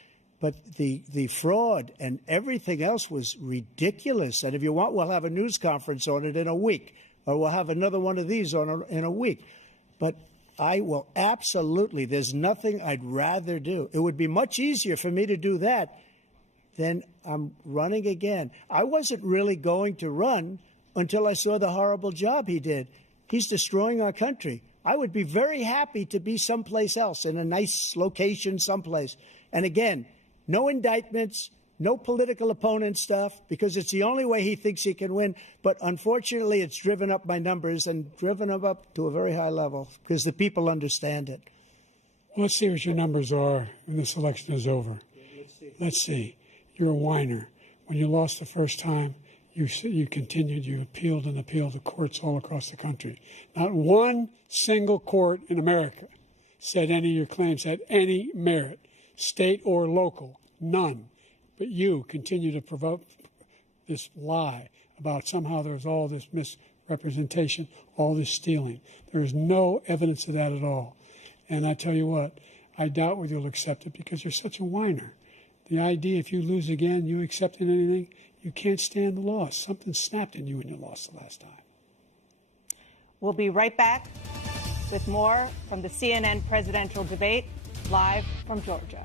But the fraud and everything else was ridiculous. And if you want, we'll have a news conference on it in a week, or we'll have another one of these in a week. But I will absolutely, there's nothing I'd rather do. It would be much easier for me to do that than I'm running again. I wasn't really going to run until I saw the horrible job he did. He's destroying our country. I would be very happy to be someplace else, in a nice location someplace. And again, no indictments, no political opponent stuff, because it's the only way he thinks he can win. But unfortunately, it's driven up my numbers and driven them up to a very high level because the people understand it. Well, let's see what your numbers are when this election is over. Let's see. You're a whiner. When you lost the first time, you continued, you appealed and appealed to courts all across the country. Not one single court in America said any of your claims had any merit, state or local. None. But you continue to provoke this lie about somehow there's all this misrepresentation, all this stealing. There is no evidence of that at all. And I tell you what, I doubt whether you'll accept it because you're such a whiner. The idea, if you lose again, you accepting anything, you can't stand the loss. Something snapped in you when you lost the last time. We'll be right back with more from the CNN presidential debate, live from Georgia.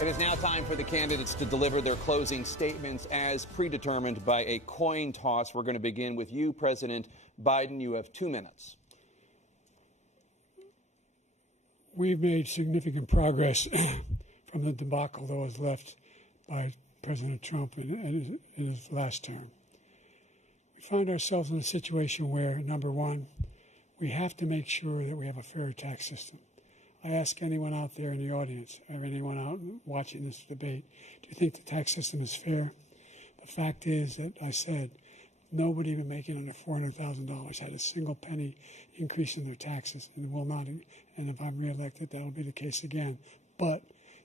It is now time for the candidates to deliver their closing statements as predetermined by a coin toss. We're going to begin with you, President Biden. You have 2 minutes. We've made significant progress from the debacle that was left by President Trump in his last term. We find ourselves in a situation where, number one, we have to make sure that we have a fair tax system. I ask anyone out there in the audience, or anyone out watching this debate, do you think the tax system is fair? The fact is that I said nobody even making under $400,000 had a single penny increase in their taxes, and will not. And if I'm reelected, that'll be the case again. But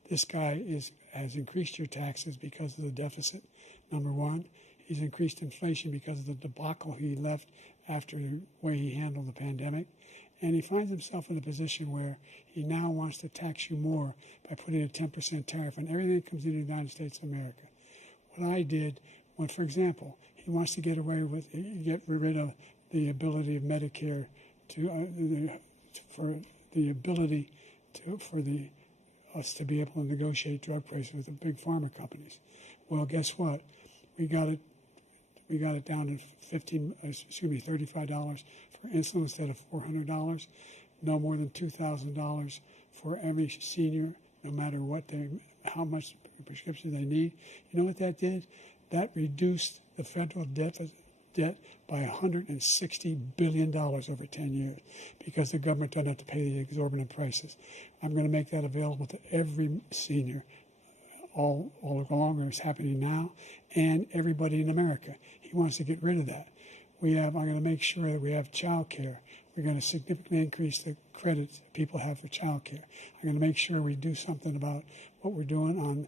this guy has increased your taxes because of the deficit. Number one, he's increased inflation because of the debacle he left after the way he handled the pandemic. And he finds himself in a position where he now wants to tax you more by putting a 10% tariff on everything that comes into the United States of America. What I did, when, for example, he wants to get rid of the ability of Medicare for us to be able to negotiate drug prices with the big pharma companies. Well, guess what? We got it down to $35 for insulin instead of $400. No more than $2,000 for every senior, no matter how much prescription they need. You know what that did? That reduced the federal debt by $160 billion over 10 years because the government doesn't have to pay the exorbitant prices. I'm going to make that available to every senior all along. It's happening now, and everybody in America. He wants to get rid of that. I'm going to make sure that we have child care. We're going to significantly increase the credits people have for child care. I'm going to make sure we do something about what we're doing on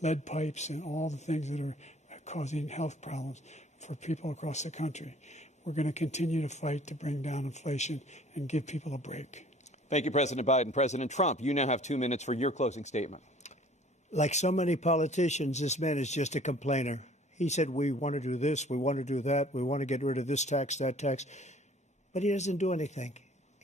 lead pipes and all the things that are causing health problems for people across the country. We're going to continue to fight to bring down inflation and give people a break. Thank you, President Biden. President Trump, you now have 2 minutes for your closing statement. Like so many politicians, this man is just a complainer. He said, we want to do this, we want to do that, we want to get rid of this tax, that tax. But he doesn't do anything.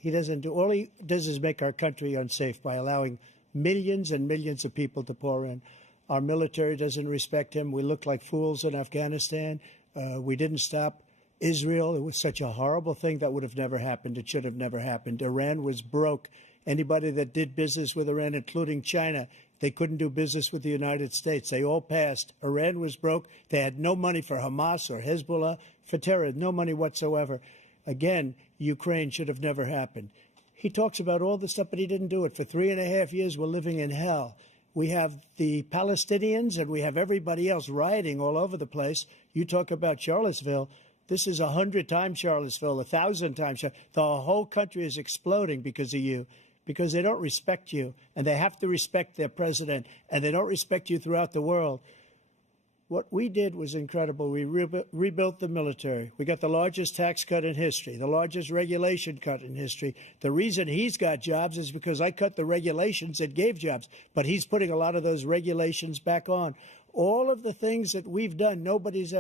All he does is make our country unsafe by allowing millions and millions of people to pour in. Our military doesn't respect him. We look like fools in Afghanistan. We didn't stop Israel. It was such a horrible thing that would have never happened. It should have never happened. Iran was broke. Anybody that did business with Iran, including China, they couldn't do business with the United States. They all passed. Iran was broke. They had no money for Hamas or Hezbollah, for terror, no money whatsoever. Again, Ukraine should have never happened. He talks about all this stuff, but he didn't do it. For 3.5 years, we're living in hell. We have the Palestinians and we have everybody else rioting all over the place. You talk about Charlottesville. This is 100 times Charlottesville, 1,000 times. The whole country is exploding because of you, because they don't respect you, and they have to respect their president, and they don't respect you throughout the world. What we did was incredible. We rebuilt the military. We got the largest tax cut in history, the largest regulation cut in history. The reason he's got jobs is because I cut the regulations that gave jobs, but he's putting a lot of those regulations back on. All of the things that we've done, nobody's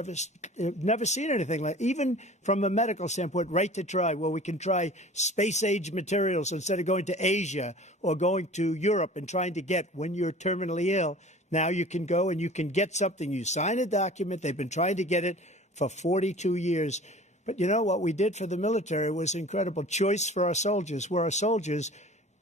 never seen anything like. Even from a medical standpoint, right to try, where we can try space-age materials instead of going to Asia or going to Europe and trying to get when you're terminally ill. Now you can go and you can get something. You sign a document. They've been trying to get it for 42 years. But you know what we did for the military was incredible. Choice for our soldiers, where our soldiers,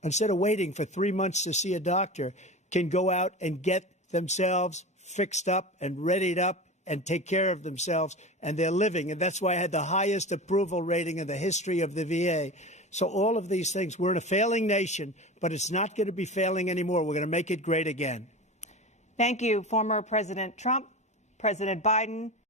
instead of waiting for 3 months to see a doctor, can go out and get themselves fixed up and readied up and take care of themselves, and they're living. And that's why I had the highest approval rating in the history of the VA. So all of these things, we're in a failing nation, but it's not going to be failing anymore. We're going to make it great again. Thank you, former President Trump, President Biden.